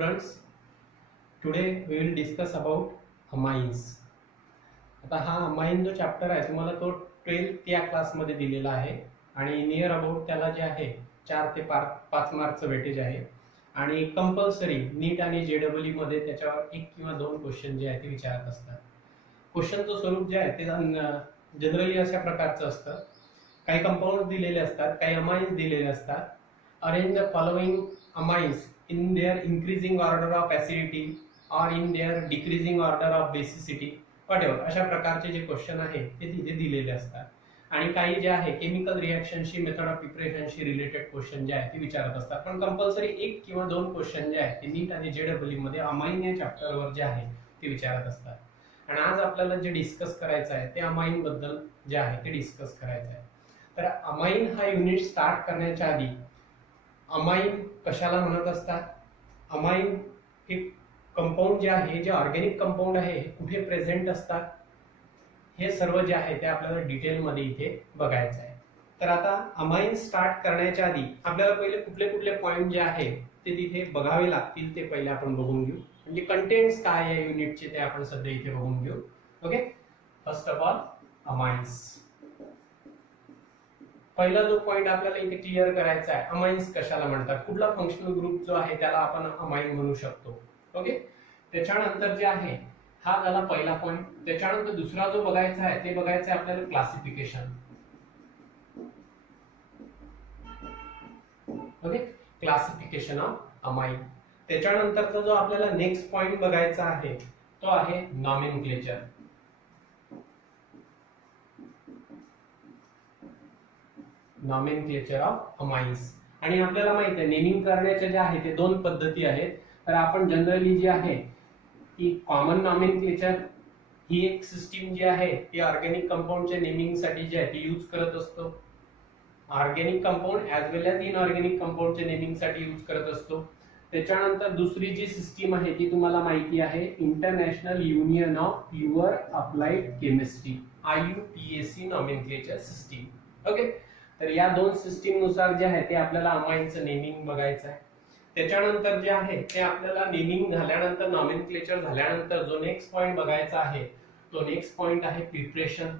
students, today we will discuss about amines. आता हा amine जो चॅप्टर आहे तुम्हाला तो 12th या क्लासमध्ये दिलेला आहे आणि नियर अबाउट त्याला जे आहे 4 ते 5 मार्कचं वेटेज आहे आणि कंपल्सरी नीट आणि जेडब्ल्यू मध्ये त्याच्यावर एक किंवा दोन क्वेश्चन जे आहे ते विचारत असतात. क्वेश्चनचं स्वरूप जे आहे ते जनरली अशा प्रकारचं असतं. काही कंपाऊंड दिलेले असतात, काही अमाइन्स दिलेले असतात. Arrange the following amines in their increasing order of acidity or in their decreasing order of basicity whatever अशा प्रकारचे जे क्वेश्चन आहे ते तिथे दिलेले असतात. आणि काही जे आहे केमिकल रिएक्शनशी मेथड ऑफ प्रिपरेशनशी रिलेटेड क्वेश्चन जे आहे ते विचारत असतात. पण कंपल्सरी एक किंवा दोन क्वेश्चन जे आहेत ते नीट आणि जेडब्ल्यू मध्ये अमाइन या चॅप्टरवर जे आहे ते विचारत असतात. आणि आज आपल्याला जे डिस्कस करायचं आहे ते अमाइन बद्दल जे आहे ते डिस्कस करायचं आहे. तर अमाइन हा युनिट स्टार्ट करण्याच्या आधी अमाइन कशाला म्हणत असतात, अमाइन हे कंपाऊंड जे आहे जे ऑर्गॅनिक कंपाऊंड आहे हे कुठे प्रेझेंट असतात, हे सर्व जे आहे ते आपल्याला डिटेलमध्ये इथे बघायचं आहे. तर आता अमाइन स्टार्ट करण्याच्या आधी आपल्याला पहिले कुठले कुठले पॉइंट जे आहे ते तिथे बघावे लागतील ते पहिले आपण बघून घेऊ. म्हणजे कंटेंट्स काय आहे युनिटचे ते आपण सध्या इथे बघून घेऊ. Okay, first of all amines. पहिला जो पॉइंट आपल्याला इथे क्लिअर करायचा आहे, अमाइन्स कशाला म्हणतात, कुठला फंक्शनल ग्रुप जो आहे त्याला आपण अमाइन म्हणू शकतो. ओके, त्याच्यानंतर जे आहे हा झाला पहिला पॉइंट. त्याच्यानंतर दुसरा जो बघायचा आहे ते बघायचं आहे आपल्याला classification. Okay, classification of amine. त्याच्यानंतरचा जो आपल्याला नेक्स्ट पॉइंट बघायचा आहे तो आहे नॉमेनक्लेचर. Nomenclature of amines. आणि आपल्याला माहित आहे नेमिंग करण्याच्या ज्या आहे ते दोन पद्धती आहेत. तर आपण जनरली जी आहे ती कॉमन नॉमेनक्लेचर ही एक सिस्टीम जी आहे ती ऑर्गॅनिक कंपाऊंडच्या नेमिंग साठी जी आहे ती यूज करत असतो. ऑर्गॅनिक कंपाऊंड ऍज वेल एज इनऑर्गॅनिक कंपाऊंडच्या नेमिंग साठी यूज करत असतो. त्याच्यानंतर दुसरी जी सिस्टीम आहे ती तुम्हाला माहिती आहे international union of pure applied chemistry IUPAC nomenclature system. Okay, तर या दोन सिस्टीम नुसार जे आहे ते आपल्याला अमाइनचं नेमिंग बघायचं आहे. त्याच्यानंतर जे आहे ते आपल्याला नेमिंग झाल्यानंतर नॉमेनक्लेचर झाल्यानंतर जो नेक्स्ट पॉइंट बघायचा आहे तो नेक्स्ट पॉइंट आहे preparation.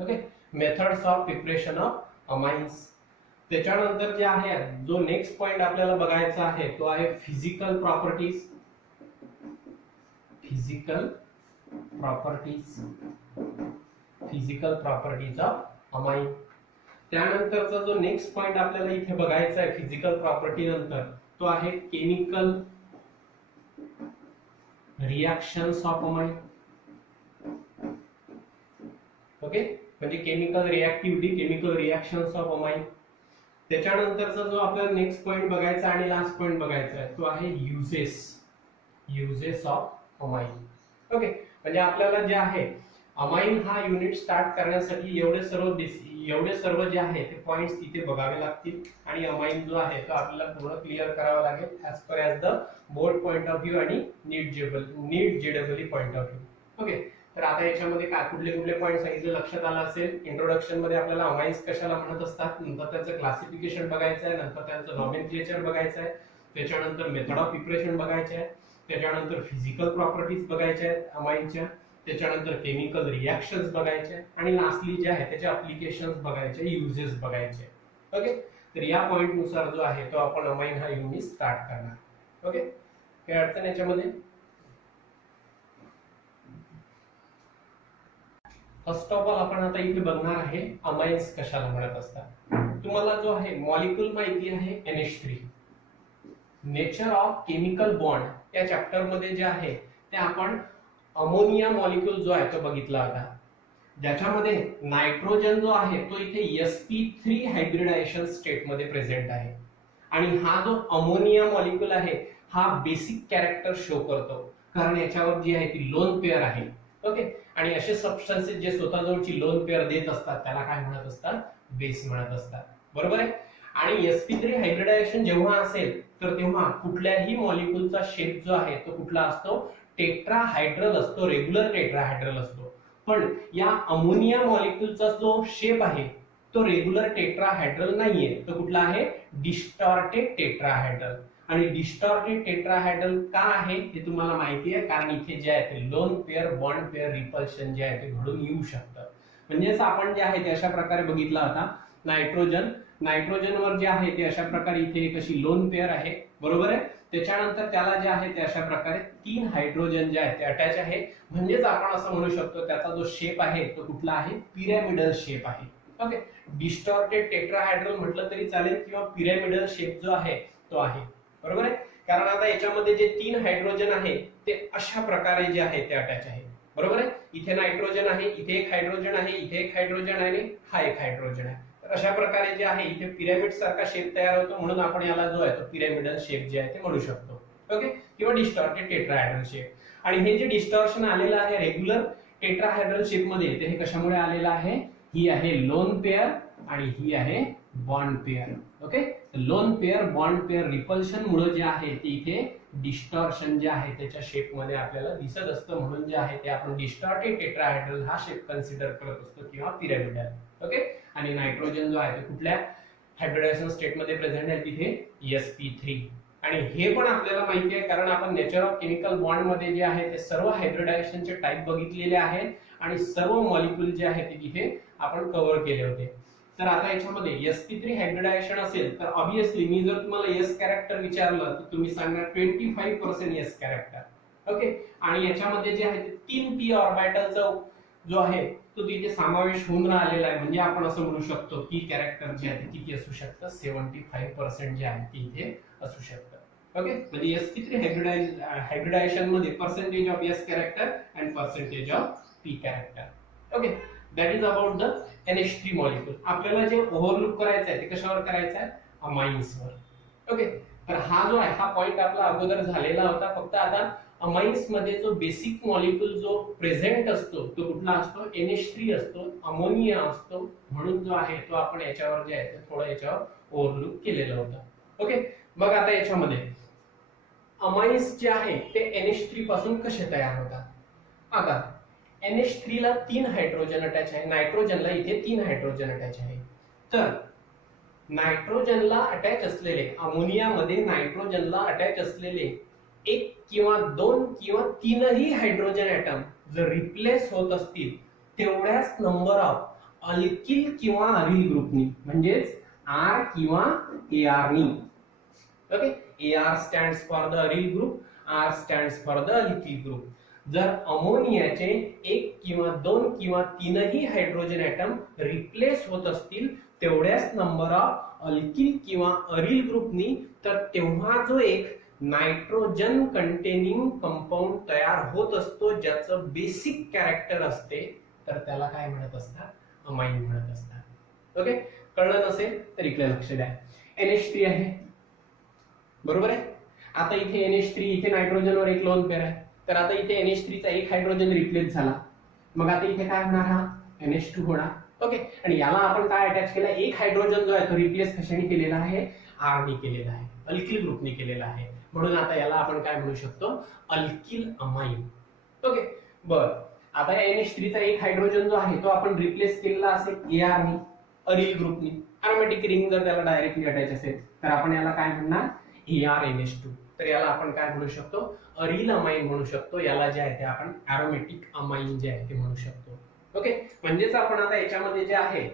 Okay, methods of preparation of amines. त्याच्यानंतर जे आहे जो नेक्स्ट पॉइंट आपल्याला बघायचा आहे तो आहे physical properties. Physical properties of amine. त्यानंतरचा जो नेक्स्ट पॉइंट आपल्याला इथे बघायचा आहे फिजिकल प्रॉपर्टी नंतर तो आहे chemical reactions of amine. Okay, म्हणजे chemical reactivity, chemical reactions of amine. त्याच्यानंतरचा जो आपल्याला नेक्स्ट पॉइंट बघायचा आणि लास्ट पॉइंट बघायचा आहे तो आहे युजेस ऑफ अमाइन. ओके, म्हणजे आपल्याला जे आहे अमाइन हा युनिट स्टार्ट करण्यासाठी एवढे सर्व जे आहे ते पॉइंट्स तिथे बघावे लागतील आणि अमाइन जो आहे तो आपल्याला पूर्ण क्लिअर करावा लागेल as per the board point of view आणि NEET JW point of view. Okay, तर आता याच्यामध्ये काय कुठले कुठले पॉइंट सांगितले लक्षात आलं असेल. इंट्रोडक्शन मध्ये आपल्याला अमाइन्स कशाला म्हणत असतात, नंतर त्याचं क्लासिफिकेशन बघायचं आहे, नंतर त्यांचं नॉमेनक्लेचर बघायचं आहे, त्याच्यानंतर मेथड ऑफ प्रिपरेशन बघायचे आहे, त्याच्यानंतर फिजिकल प्रॉपर्टीज बघायच्या आहेत अमाइनच्या, त्याच्यानंतर केमिकल रिएक्शन्स बघायचे आणि लास्टली जे आहे त्याचे ऍप्लिकेशन्स बघायचे, युजेस बघायचे. ओके, तर या पॉइंट नुसार जो आहे तो आपण अमाइन हा युनिट स्टार्ट करणार. ओके, काय अडचण याच्यामध्ये. फर्स्ट ऑफ ऑल आपण आता इथे बघणार आहे अमाइन्स कशाला म्हणत असतात. तुम्हाला जो आहे मॉलिक्यूल माहिती आहे NH3. Nature of chemical bond या चॅप्टर मध्ये जे आहे ते आपण अमोनिया मॉलिक्यूल जो आहे तो बघितला होता, ज्याच्यामध्ये नायट्रोजन जो आहे तो इथे sp3 हायब्रिडायझेशन स्टेट मध्ये प्रेझेंट आहे. आणि हा जो अमोनिया मॉलिक्यूल आहे हा बेसिक कॅरेक्टर शो करतो कारण याच्यावर जी आहे ती लोन पेअर आहे. ओके, आणि असे सबस्टन्सेस जे स्वतःजवळची लोन पेअर देत असतात त्याला काय म्हणत असतात, बेस म्हणत असतात. बरोबर आहे. आणि sp3 हायब्रिडायझेशन जेव्हा असेल तर तेव्हा कुठल्याही मॉलिक्यूलचा शेप जो आहे तो कुठला असतो, टेट्राहायड्रल असतो, रेग्युलर टेट्राहायड्रल असतो. पण या अमोनिया मॉलिक्यूलचा जो शेप आहे तो रेग्युलर टेट्राहेड्रल नाहीये, तो कुठला आहे, डिस्टॉर्टेड टेट्राहेड्रल. आणि डिस्टॉर्टेड टेट्राहेड्रल का आहे ते तुम्हाला माहिती आहे, कारण इथे जे आहे ते lone pair bond pair repulsion जे आहे ते घडून येऊ शकतं. म्हणजेच आपण जे आहे ते अशा प्रकारे बघितला होता, नायट्रोजनवर जे आहे ते अशा प्रकारे इथे एक अशी लोन पेअर आहे, बरोबर आहे. त्याच्यानंतर त्याला जे आहे ते अशा प्रकारे 3 हायड्रोजन जे आहेत ते अटॅच आहे. म्हणजेच आपण असं म्हणू शकतो त्याचा जो शेप आहे तो कुठला आहे, पिरॅमिडल शेप आहे. ओके, डिस्टॉर्टेड टेट्राहायड्रल म्हटलं तरी चालेल किंवा पिरॅमिडल शेप जो आहे तो आहे, बरोबर आहे. कारण आता याच्यामध्ये जे 3 हायड्रोजन आहे ते अशा प्रकारे जे आहे ते अटॅच आहे, बरोबर आहे. इथे नायट्रोजन आहे, इथे एक हायड्रोजन आहे, इथे एक हायड्रोजन आहे आणि हा एक हायड्रोजन आहे. तर अशा प्रकारे जे आहे इथे पिरॅमिड सारखा शेप तयार होतो, म्हणून आपण याला जो आहे तो पिरॅमिडल शेप जे आहे ते म्हणू शकतो. ओके, किंवा डिस्टॉर्टेड टेट्राहायड्रल शेप. आणि हे जे डिस्टॉर्शन आलेलं आहे रेग्युलर टेट्राहायड्रल शेप मध्ये, ते हे कशामुळे आलेलं आहे, ही आहे लोन पेअर आणि ही आहे bond pair. Okay, lone pair bond pair repulsion मुळे जे आहे ते इथे डिस्टॉर्शन जे आहे त्याच्या शेप मध्ये आपल्याला दिसत असतं, म्हणून जे आहे ते आपण डिस्टॉर्टेड टेट्राहायड्रल हा शेप कन्सिडर करत असतो किंवा पिरॅमिडल. ओके, आणि नायट्रोजन जो आहे तो कुठल्या हायब्रिडायझेशन स्टेट मध्ये प्रेझेंट आहे, तिथे sp3. आणि हे पण आपल्याला माहिती आहे कारण आपण नेचर ऑफ केमिकल बॉन्ड मध्ये जे आहे ते सर्व हायब्रिडायझेशनचे टाइप बघितलेले आहेत आणि सर्व मॉलिक्यूल जे आहे ते तिथे आपण कव्हर केले होते. तर आता याच्यामध्ये sp3 हायब्रिडायझेशन असेल तर ऑब्विसली मी जर तुम्हाला s कॅरेक्टर विचारलं तर तुम्ही सांगणार 25% s कॅरेक्टर. ओके, आणि याच्यामध्ये जे आहे ते 3 p ऑर्बिटलचा जो आहे तो तिथे समावेश होऊन राहिलेला आहे. म्हणजे आपण असं म्हणू शकतो की कॅरेक्टर जे आहे ते किती असू शकतं, 75% जे आहे ते इथे असू शकतं. ओके, म्हणजे sp3 हायब्रिडायझेशन मध्ये percentage of s character and percentage of p character. Okay, that is about the NH3 molecule. आपल्याला जे ओव्हरलुक करायचं आहे ते कशावर करायचं आहे, अमाइन्सवर. ओके, तर हा जो आहे हा पॉइंट आपला अगोदर झालेला होता. फक्त आता अमाइन्स मध्ये जो बेसिक मॉलिक्यूल जो प्रेझेंट असतो तो कुठला असतो, NH3 असतो, अमोनिया असतो. म्हणून जो आहे तो आपण याच्यावर जे आहे ते थोडं याच्यावर ओव्हरलुक केलेलं होतं. ओके, बघ आता याच्यामध्ये अमाइन्स जे आहे ते NH3 पासून कसे तयार होतात. आता NH3 ला 3 हायड्रोजन अटॅच आहे, नायट्रोजनला इथे 3 हायड्रोजन अटॅच आहे. तर नायट्रोजनला अटॅच असलेले, अमोनियामध्ये नायट्रोजनला अटॅच असलेले 1 किंवा 2 किंवा 3ही हायड्रोजन ॲटम जर रिप्लेस होत असतील तेवढ्याच नंबर ऑफ अल्किल किंवा अरिल ग्रुपनी, म्हणजेच R किंवा AR नी. Okay, AR stands for the aryl group, R stands for the alkyl group. जर अमोनियाचे 1 किंवा 2 किंवा 3ही हायड्रोजन ॲटम रिप्लेस होत असतील तेवढ्याच नंबर ऑफ अल्किल किंवा अरिल ग्रुपनी, तर तेव्हा जो एक नायट्रोजन कंटेनिंग कंपाऊंड तयार होत असतो ज्याचं बेसिक कॅरेक्टर असते, तर त्याला काय म्हणत असतात, अमाइन म्हणत असतात. ओके, कळलं नसेल तर इकडे लक्ष द्या. NH3 आहे, बरोबर आहे. आता इथे NH3, इथे नायट्रोजनवर एक लोन पेअर आहे, तर आता इथे NH3 चा एक हायड्रोजन रिप्लेस झाला. मग आता इथे काय होणार, हा NH2 होणार. ओके, आणि याला आपण काय अटॅच केलं, एक हायड्रोजन जो आहे तो रिप्लेस कशाने केलेला आहे, R ने केलेला आहे, अल्किल ग्रुपने केलेला आहे. म्हणून आता याला आपण काय म्हणू शकतो, अल्किल अमाइन. ओके, बर. आता NH3 चा एक हायड्रोजन जो आहे तो आपण रिप्लेस केलेला असेल AR ने, अरिल ग्रुपने. अरोमॅटिक रिंग जर त्याला डायरेक्टली अटॅच असेल तर आपण याला काय म्हणणार, ARNH2. तर याला आपण काय म्हणू शकतो, अरिल अमाइन म्हणू शकतो. याला जे आहे ते आपण अरोमॅटिक अमाइन जे आहे ते म्हणू शकतो. ओके, म्हणजेच आपण आता याच्यामध्ये जे आहे,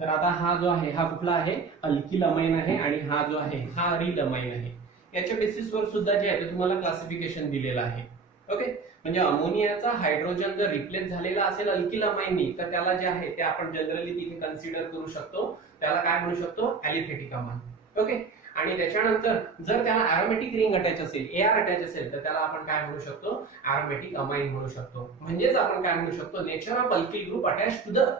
तर आता हा जो आहे हा कुठला आहे, अल्किल अमाइन आहे, आणि हा जो आहे हा अरिल अमाइन आहे. याच्या बेसिसवर सुद्धा जे आहे ते तुम्हाला क्लासिफिकेशन दिलेलं आहे. ओके, म्हणजे अमोनियाचा हायड्रोजन जर रिप्लेस झालेला असेल अल्किल अमाइननी तर त्याला जे आहे ते आपण जनरली तिथे कन्सिडर करू शकतो, त्याला काय म्हणू शकतो, ॲलिफॅटिक अमाइन. ओके, आणि त्याच्यानंतर जर त्याला अरोमॅटिक रिंग अटॅच असेल, AR अटॅच असेल, तर त्याला आपण काय म्हणू शकतो, अरोमॅटिक अमाइन म्हणू शकतो. म्हणजेच आपण काय म्हणू शकतो, nature of alkyl group attached to the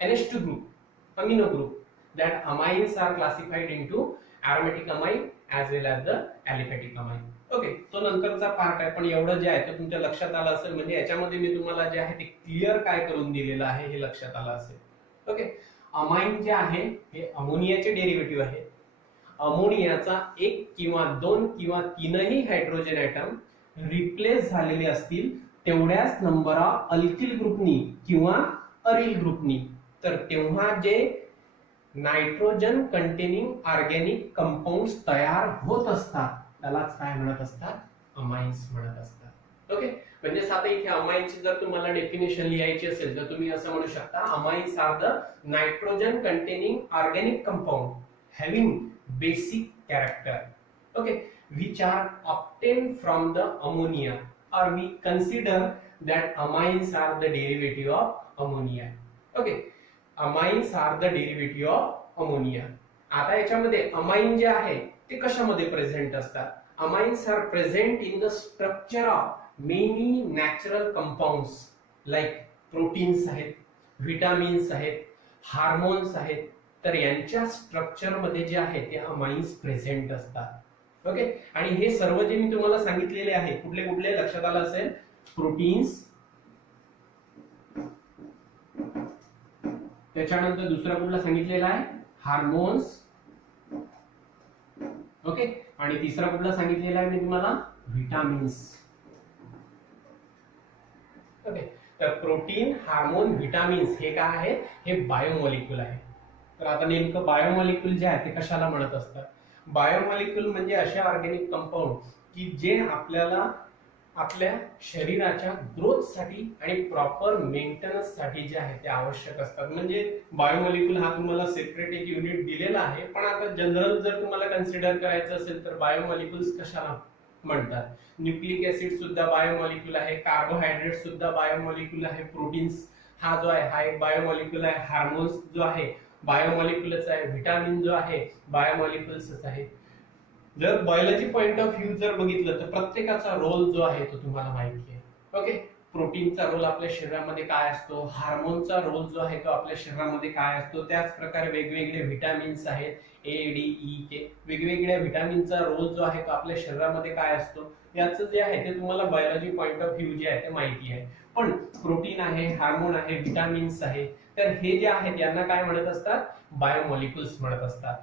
NH2 group, amino group, that amines are classified into aromatic amine as well as the aliphatic amine. Okay, तो नंतरचा पार्ट आहे, पण एवढं जे आहे ते तुमच्या लक्षात आलं असेल. म्हणजे याच्यामध्ये मी तुम्हाला जे आहे ते क्लिअर काय करून दिलेलं आहे हे लक्षात आलं असेल. ओके, अमाइन जे आहे हे अमोनियाचे डेरिव्हेटिव्ह आहे. अमोनियाचा 1 किंवा 2 किंवा 3ही हायड्रोजन ॲटम रिप्लेस झालेले असतील तेवढ्याच नंबर ऑफ अल्किल ग्रुपनी किंवा अरिल ग्रुपनी, तर तेव्हा जे नायट्रोजन कंटेनिंग ऑर्गॅनिक कंपाऊंड्स तयार होत असतात त्यालाच काय म्हणत असतात, अमाइन्स म्हणत असतात. ओके, म्हणजे आता इथे अमाइन्सची जर तुम्हाला डेफिनेशन लिहायची असेल तर तुम्ही असं म्हणू शकता, amines are the nitrogen containing organic compound having basic character, okay, which are obtained from the ammonia, or we consider that amines are the derivative of ammonia. Okay, amines are the derivative of ammonia. आता याच्यामध्ये amine जे आहे ते कशामध्ये present असतात, amines are present in the structure of many natural compounds like proteins आहेत, vitamins आहेत, hormones आहेत, तर यांच्या स्ट्रक्चर मध्ये जे आहे ते अमाइन्स प्रेझेंट असतात. ओके, आणि हे सर्व जे मी तुम्हाला सांगितलेले आहे कुठले कुठले लक्षात आलं असेल, प्रोटीन्स, त्याच्यानंतर दुसरा कुठला सांगितलेला आहे, हार्मोन्स, ओके, आणि तिसरा कुठला सांगितलेला आहे मी तुम्हाला, व्हिटॅमिन्स. ओके, तर प्रोटीन, हार्मोन, व्हिटॅमिन्स हे काय आहेत, हे बायोमॉलिक्यूल आहे. तर आता नेमकं बायोमॉलिक्यूल जे आहे ते कशाला म्हणत असतात, बायोमॉलिक्यूल म्हणजे असे ऑर्गॅनिक कंपाऊंड की जे आपल्याला आपल्या शरीराच्या ग्रोथ साठी आणि प्रॉपर मेंटेनन्स साठी जे आहे ते आवश्यक असतात. म्हणजे बायोमॉलिक्यूल हा तुम्हाला सेपरेट एक युनिट दिलेला आहे, पण आता जनरल जर तुम्हाला कन्सिडर करायचं असेल तर बायोमॉलिक्यूल्स कशाला म्हणतात, न्यूक्लिक ऍसिड सुद्धा बायोमॉलिक्यूल आहे, कार्बोहायड्रेट सुद्धा बायोमॉलिक्यूल आहे, प्रोटीन्स हा जो आहे हा एक बायोमॉलिक्यूल आहे, हार्मोन्स जो आहे बायोमॉलिक्यूलच आहे, व्हिटॅमिन जो आहे बायोमॉलिक्यूल्सच आहे. जर बायोलॉजी पॉइंट ऑफ व्ह्यू जर बघितलं तर प्रत्येकाचा रोल जो आहे तो तुम्हाला माहिती आहे. ओके, प्रोटीनचा रोल आपल्या शरीरामध्ये काय असतो, हार्मोनचा रोल जो आहे तो आपल्या शरीरामध्ये काय असतो, त्याच प्रकारे वेगवेगळे व्हिटॅमिन्स आहेत, ए डी ई के, वेगवेगळ्या व्हिटॅमिनचा रोल जो आहे तो आपल्या शरीरामध्ये काय असतो, याचं जे आहे ते तुम्हाला बायोलॉजी पॉइंट ऑफ व्ह्यू जे आहे ते माहिती आहे. पण प्रोटीन आहे, हार्मोन आहे, व्हिटॅमिन्स आहे, तर हे जे आहेत यांना काय म्हणत असतात, बायोमॉलिक्यूल्स म्हणत असतात.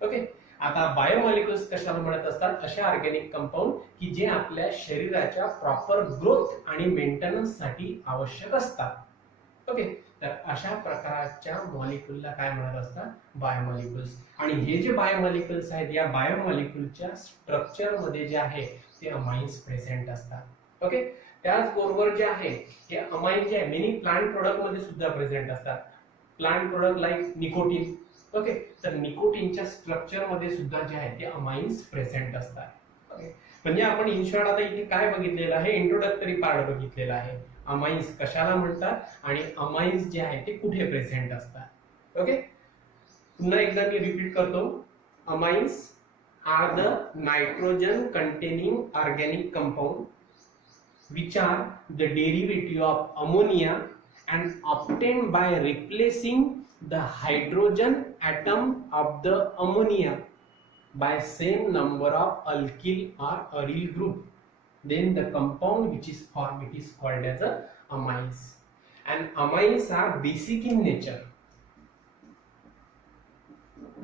ओके, आता बायोमॉलिक्यूल्स कशाला म्हणत असतात, अशा ऑर्गॅनिक कंपाऊंड की जे आपल्या शरीराच्या प्रॉपर ग्रोथ आणि मेंटेनन्स साठी आवश्यक असतात. ओके, तर अशा प्रकारच्या मॉलिक्यूलला काय म्हणत असतात, बायोमॉलिक्यूल्स. आणि हे जे बायोमॉलिक्यूल्स आहेत या बायोमॉलिक्यूलच्या स्ट्रक्चर मध्ये जे आहे ते अमाइन्स प्रेझेंट असतात. ओके, त्याचबरोबर जे आहे हे अमाइन जे आहे मेनी प्लांट प्रोडक्ट मध्ये सुद्धा प्रेझेंट असतात. Plant product like nicotine, okay, तर निकोटीनच्या स्ट्रक्चर मध्ये सुद्धा जे आहे ते अमाइन्स प्रेझेंट असतात. ओके, म्हणजे आपण इन शॉर्ट आता इथे काय बघितलेलं आहे, इंट्रोडक्टरी पार्ट बघितलेला आहे, अमाइन्स कशाला म्हणतात आणि अमाइन्स जे आहे ते कुठे प्रेझेंट असतात. ओके, पुन्हा एकदा मी रिपीट करतो, amines are the nitrogen containing organic compound which are the derivative of ammonia and obtained by replacing the hydrogen atom of the ammonia by same number of alkyl or aryl group, then the compound which is formed it is called as a amines. And amines are basic in nature.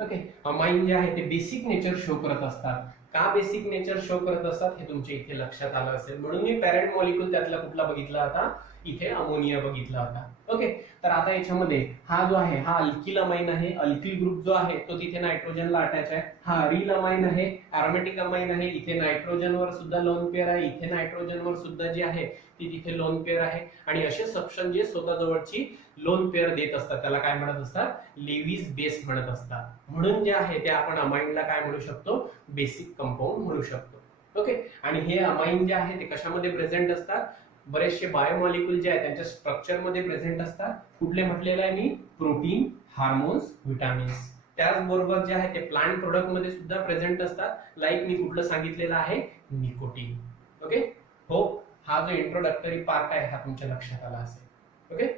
Okay, amine जे आहे ते basic nature show करत असतात. का basic nature show करत असतात हे तुमच्या इथे लक्षात आलं असेल, म्हणून मी पॅरेंट मॉलिक्यूल त्यातला कुठला बघितला होता, इथे अमोनिया बघितला होता. ओके, तर आता याच्यामध्ये हा जो आहे हा अल्किल अमाइन आहे, अल्किल ग्रुप जो आहे तो तिथे नायट्रोजनला अटॅच आहे. हा अरिल अमाइन आहे, एरोमॅटिक अमाइन आहे, इथे नायट्रोजनवर सुद्धा लोन पेअर आहे, इथे नायट्रोजनवर सुद्धा जे आहे ती तिथे लोन पेअर आहे. आणि असे सब्स्टन्स जे स्वतःजवळची लोन पेअर देत असतात त्याला काय म्हणत असतात, लेविस बेस म्हणत असतात. म्हणून जे आहे ते आपण अमाइनला काय म्हणू शकतो, बेसिक कंपाऊंड म्हणू शकतो. ओके, आणि हे अमाइन जे आहे ते कशामध्ये प्रेझेंट असतात, बरेचसे बायोमॉलिक्यूल जे आहेत त्यांच्या स्ट्रक्चर मध्ये प्रेझेंट असतात. कुठले म्हटलेलं आहे मी, प्रोटीन, हार्मोन्स, व्हिटॅमिन्स. त्याचबरोबर जे आहे ते प्लांट प्रोडक्ट मध्ये सुद्धा प्रेझेंट असतात, लाईक मी कुठलं सांगितलेलं आहे, निकोटीन. ओके, हो, हा जो इंट्रोडक्टरी पार्ट आहे हा तुमच्या लक्षात आला असेल. ओके,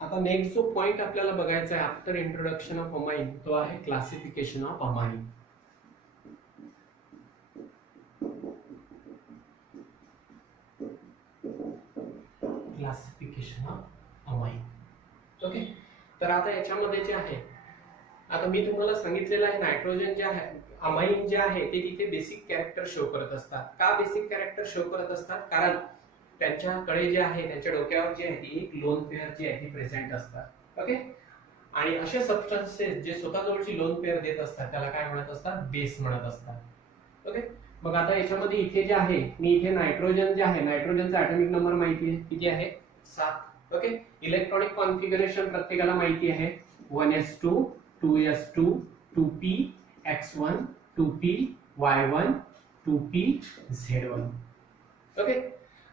आता नेक्स्ट जो पॉइंट आपल्याला बघायचा आहे आफ्टर इंट्रोडक्शन ऑफ अमाइन तो आहे classification of amine. Classification of amine. Okay, तर आता याच्यामध्ये जे आहे आता मी तुम्हाला सांगितलेलं आहे नायट्रोजन जे आहे अमाइन जे आहे ते तिथे बेसिक कॅरेक्टर शो करत असतात. का बेसिक कॅरेक्टर शो करत असतात? कारण त्यांच्याकडे जे आहे त्यांच्या डोक्यावर जे आहे एक लोन पेअर जे आहे प्रेझेंट असतात. ओके, आणि असे सबस्टन्सेस जे स्वतःजवळची लोन पेअर देत असतात त्याला काय म्हणत असतात? बेस म्हणत असतात. ओके, मग आता याच्यामध्ये इथे जे आहे मी इथे नायट्रोजन जे आहे नायट्रोजनचा ॲटॉमिक नंबर माहिती आहे किती आहे? 7. ओके, इलेक्ट्रॉनिक कॉन्फिगरेशन प्रत्येकाला माहिती आहे 1s2 2s2 2p x1 2p y1 2p z1. Okay,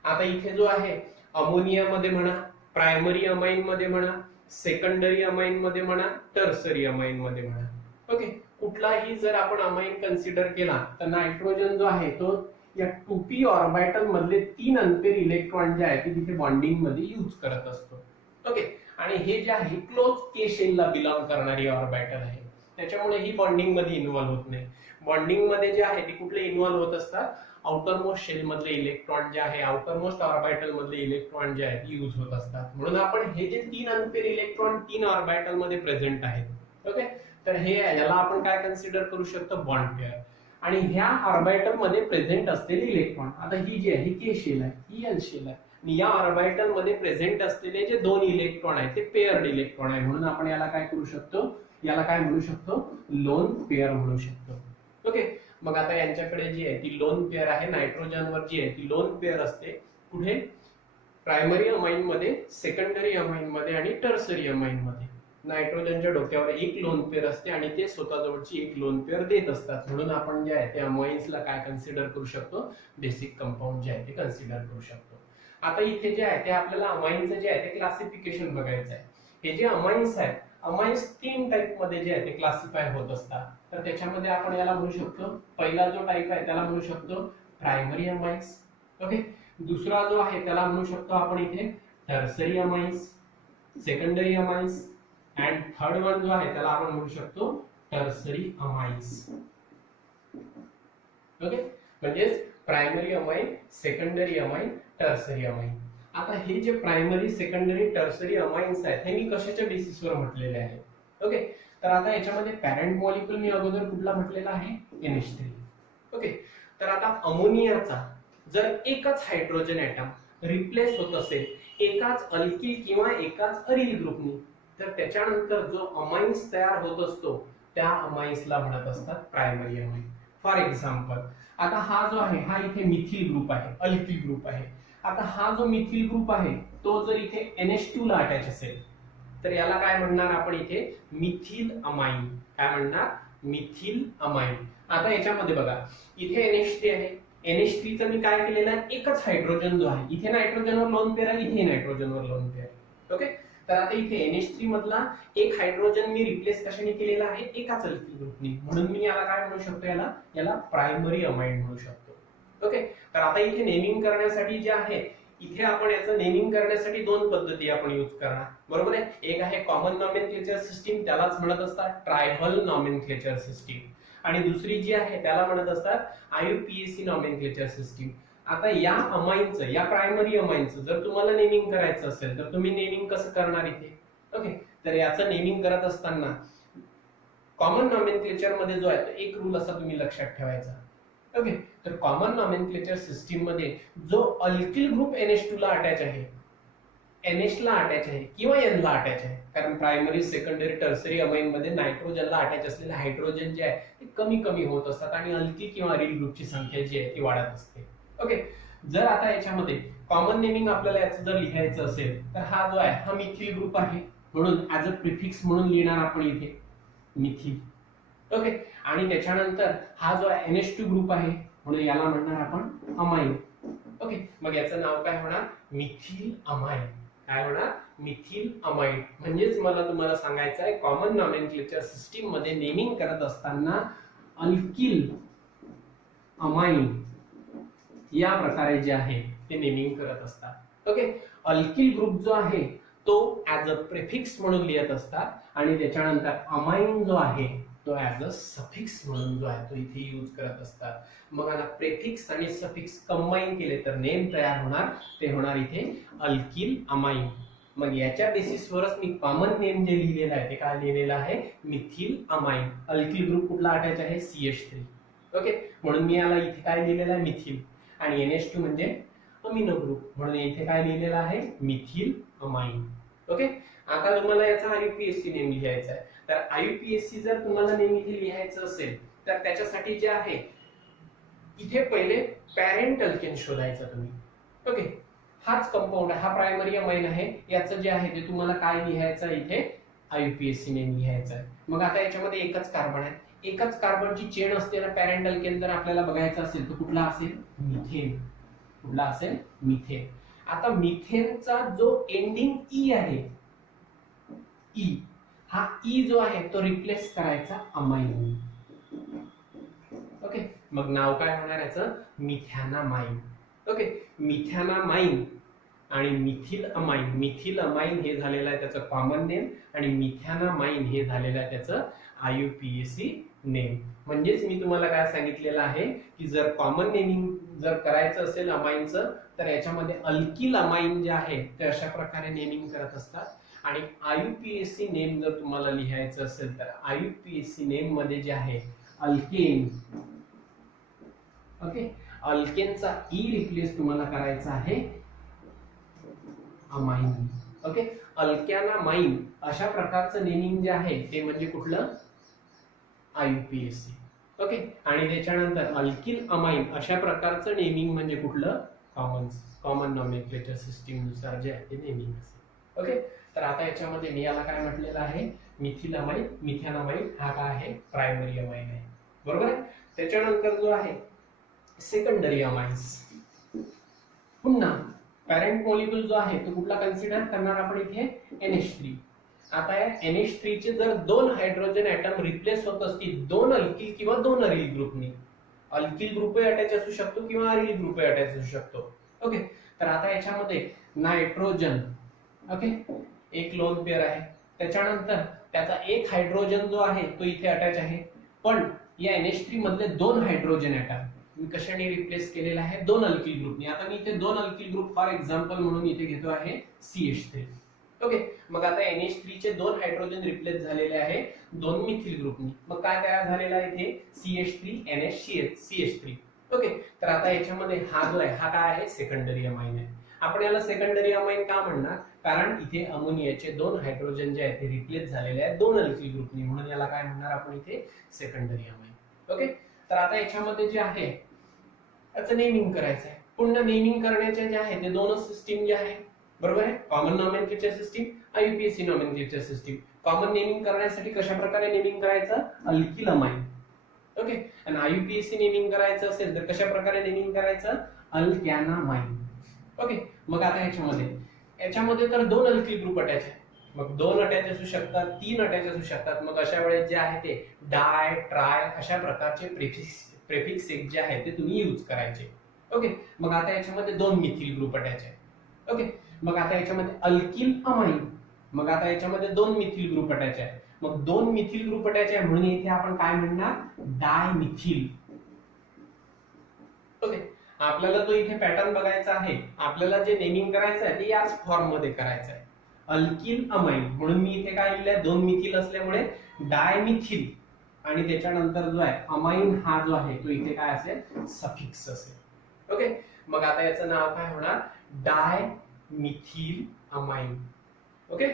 आता इथे जो आहे अमोनिया मध्ये म्हणा, प्रायमरी अमाइन मध्ये म्हणा, सेकंडरी अमाइन मध्ये म्हणा, टर्सरी अमाइन मध्ये म्हणा. ओके, कुठलाही जर आपण अमाइन कन्सिडर केला तर नायट्रोजन जो आहे तो या 2p ऑर्बिटल मधले 3 अनपेअर इलेक्ट्रॉन जे आहे ते तिथे बॉन्डिंग मध्ये यूज करत असतो. ओके, आणि हे जे आहे क्लोज के शेलला बिलॉंग करणारी ऑर्बिटल आहे, त्याच्यामुळे ही बॉन्डिंग मध्ये इन्व्हॉल्व होत नाही. बॉन्डिंग मध्ये जे आहे ते कुठले इन्व्हॉल्व होत असतात? आउटर मोस्ट शेल मधले इलेक्ट्रॉन जे आहे आउटर मोस्ट ऑर्बिटल मधले इलेक्ट्रॉन जे आहेत यूज होत असतात. म्हणून आपण हे जे 3 अनपेअर इलेक्ट्रॉन 3 ऑर्बिटल मध्ये प्रेझेंट आहेत. ओके, तर हे याला आपण काय कन्सिडर करू शकतो? Bond pair. आणि ह्या ऑर्बिटल मध्ये प्रेझेंट असलेले इलेक्ट्रॉन, आता ही जी आहे के शेल आहे, ही एल शेल आहे, आणि या ऑर्बिटल मध्ये प्रेझेंट असलेले जे 2 इलेक्ट्रॉन आहेत ते पेअर्ड इलेक्ट्रॉन आहे. म्हणून आपण याला काय करू शकतो? याला काय म्हणू शकतो? लोन पेअर म्हणू शकतो. ओके, मग आता यांच्याकडे जी आहे ती लोन पेअर आहे. नायट्रोजनवर जी आहे ती लोन पेअर असते. कुठे? प्रायमरी अमाइन मध्ये, सेकंडरी अमाइन मध्ये आणि टर्सरी अमाइन मध्ये. नायट्रोजनच्या डोक्यावर एक लोन पेअर असते आणि ते स्वतःजवळची एक लोन पेअर देत असतात. म्हणून आपण जे आहे ते अमाइन्सला काय कन्सिडर करू शकतो? बेसिक कंपाऊंड जे आहे ते कन्सिडर करू शकतो. आता इथे जे आहे ते आपल्याला अमाइन्सचं जे आहे ते क्लासिफिकेशन बघायचं आहे. हे जे अमाइन्स आहेत, अमाइन्स 3 टाइप मध्ये जे आहे ते क्लासिफाय होत असतात. तर त्याच्यामध्ये आपण याला म्हणू शकतो, पहिला जो टाइप आहे त्याला म्हणू शकतो प्रायमरी अमाइन्स. ओके, दुसरा जो आहे त्याला म्हणू शकतो आपण इथे tertiary amines, secondary amines, and third one जो आहे त्याला आपण म्हणू शकतो टर्सरी अमाइन्स. ओके, म्हणजे primary amine, secondary amine, tertiary amine. आता हे जे प्रायमरी, सेकंडरी, टर्सरी अमाइन्स आहेत हे मी कशाच्या बेसिसवर म्हटलेले आहे? ओके, तर आता याच्यामध्ये पॅरेंट मॉलिक्यूल मी अगोदर कुठला म्हटलेला आहे? NH3. ओके, तर आता अमोनियाचा जर एकच हायड्रोजन ऍटम रिप्लेस होत असेल एकाच अल्किल किंवा एकाच अरिल ग्रुपनी, तर त्याच्यानंतर जो अमाइन्स तयार होत असतो त्या अमाइन्सला म्हणत असतात प्रायमरी अमाइन. फॉर एक्झाम्पल, आता हा जो आहे हा इथे मिथिल ग्रुप आहे, अल्किल ग्रुप आहे. आता हा जो मिथिल ग्रुप आहे तो जर इथे NH2 ला अटॅच असेल तर याला काय म्हणणार आपण इथे? Methyl amine. काय म्हणणार? Methyl amine. आता याच्यामध्ये बघा इथे NH3 आहे, NH3 चं मी काय केलेलं आहे? एकच हायड्रोजन जो आहे, इथे नायट्रोजनवर लोन पेअर आहे, इथे नायट्रोजनवर लोन पेअर. ओके, तर आता इथे NH3 मधला एक हायड्रोजन मी रिप्लेस कशाने केलेला आहे? एकाच अल्किल ग्रुपनी. म्हणून मी याला काय म्हणू शकतो? याला प्रायमरी अमाइन म्हणू शकतो. ओके, तर आता इथे नेमिंग करण्यासाठी जे आहे इथे आपण याचं नेमिंग करण्यासाठी 2 पद्धती आपण यूज करणार. बरोबर आहे? एक आहे कॉमन नॉमेनक्लेचर सिस्टीम, त्यालाच म्हणत असतात ट्रायव्हल नॉमेनक्लेचर सिस्टीम, आणि दुसरी जी आहे त्याला म्हणत असतात IUPAC नॉमेनक्लेचर सिस्टीम. आता या अमाइनचं, या प्रायमरी अमाइनचं जर तुम्हाला नेमिंग करायचं असेल तर तुम्ही नेमिंग कसं करणार इथे? ओके, तर याचं नेमिंग करत असताना कॉमन नॉमेनक्लेचर मध्ये जो आहे तो एक रूल असा तुम्ही लक्षात ठेवायचा. ओके, तर कॉमन नॉमेनक्लेचर सिस्टीम मध्ये जो अल्किल ग्रुप NH2 ला अटॅच आहे, NH ला अटॅच आहे किंवा N ला अटॅच आहे, कारण प्रायमरी, सेकंडरी, टर्सरी अमाइन मध्ये नायट्रोजनला अटॅच असलेले हायड्रोजन जे आहे ते कमी कमी होत असतात आणि अल्किल किंवा अरिल ग्रुपची संख्या जी आहे ती वाढत असते. ओके, जर आता याच्यामध्ये कॉमन नेमिंग आपल्याला याचं जर लिहायचं असेल तर हा जो आहे हा मिथिल ग्रुप आहे, म्हणून ऍज अ प्रिफिक्स म्हणून लिहिणार आपण इथे मिथिल. ओके, आणि त्याच्यानंतर हा जो NH2 ग्रुप आहे म्हणून याला म्हणणार आपण अमाइन. ओके, मग याचं नाव काय होणार? Methyl amine. काय होणार? Methyl amine. म्हणजेच मला तुम्हाला सांगायचं आहे कॉमन नॉमेनक्लेचर सिस्टीम मध्ये नेमिंग करत असताना अल्किल अमाइन या प्रकारे जे आहे ते नेमिंग करत असतात. ओके, अल्किल ग्रुप जो आहे तो ऍज अ प्रिफिक्स म्हणून लिहित असतात आणि त्याच्यानंतर अमाइन जो आहे तो ऍज अ सफिक्स म्हणून जो आहे तो इथे यूज करत असतात. मग आता प्रेफिक्स आणि सफिक्स कंबाईन केले तर नेम तयार होणार, ते होणार इथे अल्किल अमाइन. मग याच्या बेसिसवरच मी कॉमन नेम जे लिहिलेलं आहे ते काय लिहिलेलं आहे, मिथिल अमाइन. अल्किल ग्रुप कुठला अटॅच आहे, CH3. ओके, म्हणून मी याला इथे काय लिहिलेलं आहे, मिथिल. आणि NH2 म्हणजे अमिनो ग्रुप, म्हणून इथे काय लिहिलेलं आहे, मिथिल अमाइन. ओके, आता तुम्हाला याचा IUPAC नेम लिहायचा आहे. तर IUPAC जर तुम्हाला नेम इथे लिहायचं असेल तर त्याच्यासाठी जे आहे इथे पहिले पॅरेंट अल्केन शोधायचा तुम्ही. ओके, हाच कंपाऊंड हा प्रायमरी अमाइन आहे, याचं जे आहे ते तुम्हाला काय लिहायचं इथे, IUPAC नेम लिहायचा आहे. मग आता याच्यामध्ये एकच कार्बन आहे, एकच कार्बनची चेन असलेला पॅरेंट अल्केन जर आपल्याला बघायचा असेल तर कुठला असेल, मिथेन. कुठला असेल, मिथेन. आता मिथेनचा जो एंडिंग ई आहे, ई, हा ई जो आहे तो रिप्लेस करायचा अमाइन. ओके, मग नाव काय होणार याचं, मिथॅनामाइन. ओके, मिथॅनामाइन आणि मिथिल अमाइन. मिथिल अमाइन हे झालेलं आहे त्याचं कॉमन नेम आणि मिथॅनामाइन हे झालेलं आहे त्याचं IUPAC नेम. म्हणजेच मी तुम्हाला काय सांगितलेलं आहे की जर कॉमन नेमिंग जर करायचं असेल अमाइनचं तर याच्यामध्ये अल्किल अमाइन जे आहे ते अशा प्रकारे नेमिंग करत असतात. आणि IUPAC नेम जर तुम्हाला लिहायचं असेल तर IUPAC नेम मध्ये जे आहे अल्केन. ओके, अल्केनचा ई रिप्लेस तुम्हाला करायचा आहे अमाइन. ओके, अल्कॅनामाइन अशा प्रकारचं नेमिंग जे आहे ते म्हणजे कुठलं, IUPAC. ओके, आणि त्याच्यानंतर अल्किल अमाइन अशा प्रकारचं नेमिंग म्हणजे कुठलं, कॉमन नॉमेनक्लेचर सिस्टीम नुसार जे आहे ते नेमिंग असेल. ओके, तर आता याच्यामध्ये मी याला काय म्हटलेलं आहे, मिथिल अमाइन. मिथॅनामाइन हा काय आहे, प्रायमरी अमाइन आहे, बरोबर आहे. त्याच्यानंतर जो आहे सेकंडरी अमाइन्स. पुन्हा पॅरेंट मॉलिक्यूल जो आहे तो कुठला कन्सिडर करणार आपण इथे, NH3. आता या NH3 चे जर दोन हायड्रोजन ऍटम रिप्लेस होत असतील दोन अल्किल किंवा दोन अरिल ग्रुपनी, अल्किल ग्रुप अटॅच असू शकतो किंवा अरिल ग्रुप अटॅच असू शकतो. ओके, तर आता याच्यामध्ये नायट्रोजन, ओके, एक लोन पेअर आहे, त्याच्यानंतर त्याचा एक हायड्रोजन जो आहे तो इथे अटॅच आहे, पण या NH3 मधले दोन हायड्रोजन ऍटम मी कशाने रिप्लेस केलेला आहे, दोन अल्किल ग्रुपनी. आता मी इथे दोन अल्किल ग्रुप फॉर एक्झाम्पल म्हणून इथे घेतो आहे CH3. ओके, मग आता NH3 चे दोन हायड्रोजन रिप्लेस झालेले आहे दोन मिथिल ग्रुपनी. मग काय तयार झालेला आहे इथे, CH3NH3. ओके, तर आता याच्यामध्ये हा जो आहे हा काय आहे, सेकंडरी अमाइन आहे. आपण याला सेकंडरी अमाइन का म्हणणार, कारण इथे अमोनियाचे दोन हायड्रोजन जे आहेत ते रिप्लेस झालेले आहेत दोन अल्किल ग्रुपनी, म्हणून याला काय म्हणणार आपण इथे, सेकंडरी अमाइन. ओके, तर आता याच्यामध्ये जे आहे याचं नेमिंग करायचं आहे. पुन्हा नेमिंग करण्याचे जे आहे ते दोनच सिस्टीम जे आहे, बरोबर आहे, common nomenclature system, IUPAC nomenclature system. Common naming करण्यासाठी कशा प्रकारे नेमिंग करायचं, अल्किल अमाइन. ओके, आणि IUPAC नेमिंग करायचं असेल तर कशा प्रकारे नेमिंग करायचं, अल्कॅनामाइन. ओके, मग आता याच्यामध्ये तर दोन अल्किल ग्रुप अटॅच आहे, मग दोन अटॅच असू शकतात, तीन अटॅच असू शकतात. मग अशा वेळेस जे आहे ते डाय, ट्राय अशा प्रकारचे प्रेफिक्स जे आहे ते तुम्ही यूज करायचे. ओके, मग आता याच्यामध्ये दोन मिथिल ग्रुप अटॅच आहे. ओके, मग आता याच्यामध्ये अल्किल अमाइन, मग आता याच्यामध्ये दोन मिथिल ग्रुप अटॅच आहे, मग दोन मिथिल ग्रुप अटॅच आहे म्हणून इथे आपण काय म्हणणार, डायमिथिल. ओके, आपल्याला जो इथे पॅटर्न बघायचा आहे, आपल्याला जे नेमिंग करायचं आहे ते याच फॉर्म मध्ये करायचं आहे, अल्किल अमाइन. म्हणून मी इथे काय लिहिलंय, दोन मिथिल असल्यामुळे डायमिथिल, आणि त्याच्यानंतर जो आहे अमाइन हा जो आहे तो इथे काय असेल, सफिक्स असेल. ओके, मग आता याचं नाव काय होणार, डायमिथिल अमाइन. ओके,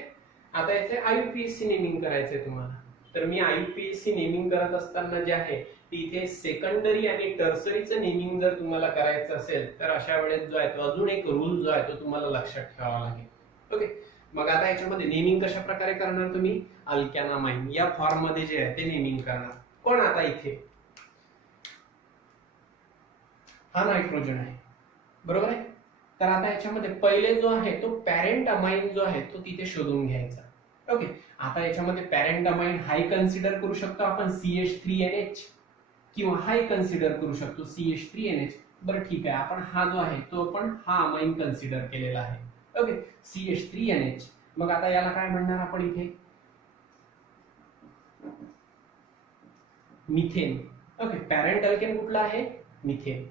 आता याचे IUPAC नेमिंग करायचंय तुम्हाला. तर मी IUPAC नेमिंग करत असताना जे आहे इथे सेकंडरी आणि टर्सरीचं नेमिंग जर तुम्हाला करायचं असेल तर अशा वेळेस जो आहे तो अजून एक रूल जो आहे तो तुम्हाला लक्षात ठेवावा लागेल. ओके, मग आता याच्यामध्ये नेमिंग कशा प्रकारे करणार तुम्ही, अल्कॅनामाइन या फॉर्म मध्ये जे आहे ते नेमिंग करणार. पण आता इथे हा नायट्रोजन आहे, बरोबर आहे. तर आता याच्यामध्ये पहिले जो आहे तो पॅरेंट अमाइन जो आहे तो तिथे शोधून घ्यायचा. ओके, आता याच्यामध्ये पॅरेंट अमाइन हाय कन्सिडर करू शकतो आपण CH3NH, किंवा हाय कन्सिडर करू शकतो CH3NH. बरं ठीक आहे, आपण हा जो आहे तो आपण हा अमाइन कन्सिडर केलेला आहे. Okay, CH3NH. मग आता याला काय म्हणणार आपण इथे, मिथेन. ओके, पॅरेंट अल्केन कुठला आहे, मिथेन.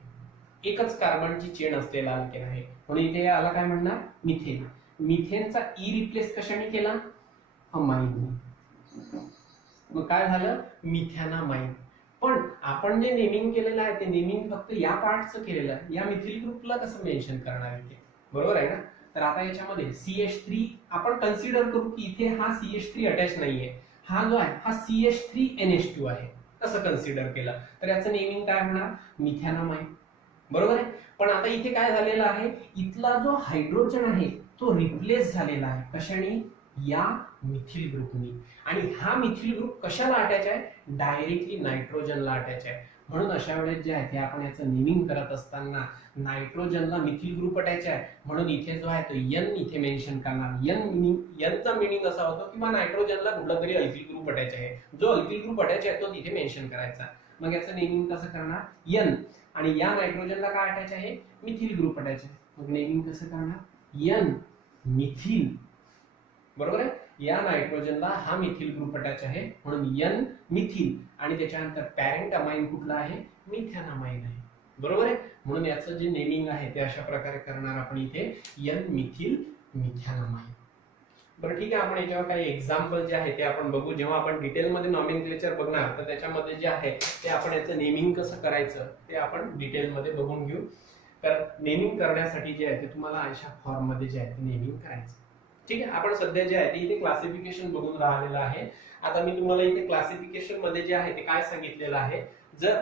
एकच कार्बनची चेन असलेला अल्केन आहे म्हणून इथे याला काय म्हणणार, मिथेन. मिथेनचा ई रिप्लेस कशाने केला? अमाइन. मग काय झालं? मिथॅनामाइन. पण आपण जे नेमिंग केलेलं आहे ते नेमिंग फक्त या पार्टचं केलेलं आहे. या मिथिल ग्रुपला कसं मेन्शन करणार आहे ते? बरोबर आहे ना? तर आता याच्यामध्ये CH3 आपण कन्सिडर करू की इथे हा CH3 अटॅच नाहीये. हा जो आहे हा CH3NH2 आहे. कसं कन्सिडर केलं तर याचं नेमिंग काय होणार? मिथॅनामाइन. बरोबर आहे. पण आता इथे काय झालेलं आहे? इथला जो हायड्रोजन आहे तो रिप्लेस झालेला आहे. कशाने? या मिथिल ग्रुपनी. आणि हा मिथिल ग्रुप कशाला अटॅच आहे? डायरेक्टली नायट्रोजनला अटॅच आहे. म्हणून अशा वेळेस जे आहे ते आपण याचं नेमिंग करत असताना नायट्रोजनला मिथिल ग्रुप अटॅच आहे म्हणून इथे जो आहे तो N इथे मेन्शन करणार. Nचा मिनिंग असा होतो की नायट्रोजनला कुठला तरी अल्किल ग्रुप अटॅच आहे. जो अल्किल ग्रुप अटॅच आहे तो तिथे मेन्शन करायचा. मग याचं नेमिंग कसं करणार? N. आणि या नायट्रोजनला काय अटॅच आहे? मिथिल ग्रुप अटॅच आहे. मग नेमिंग कसं करणार? N methyl. बरोबर आहे. या नायट्रोजनला हा मिथिल ग्रुप अटॅच आहे म्हणून N मिथिल. आणि त्याच्यानंतर पॅरेंट अमाइन कुठला आहे? मिथॅनामाइन आहे. बरोबर आहे. म्हणून याचं जे नेमिंग आहे ते अशा प्रकारे करणार आपण इथे N मिथिल मिथॅनामाइन. बरं ठीक आहे. आपण याच्यावर काही एक्झाम्पल जे आहे ते आपण बघू. जेव्हा आपण डिटेलमध्ये नॉमेनक्लेचर बघणार तर त्याच्यामध्ये जे आहे ते आपण याचं नेमिंग कसं करायचं ते आपण डिटेलमध्ये बघून घेऊ. तर नेमिंग करण्यासाठी जे आहे ते तुम्हाला अशा फॉर्म मध्ये जे आहे ते नेमिंग करायचं. ठीक आहे. आपण सध्या जे आहे ते इथे क्लासिफिकेशन बघून राहिलेलं आहे. आता मी तुम्हाला इथे क्लासिफिकेशन मध्ये जे आहे ते काय सांगितलेलं आहे? जर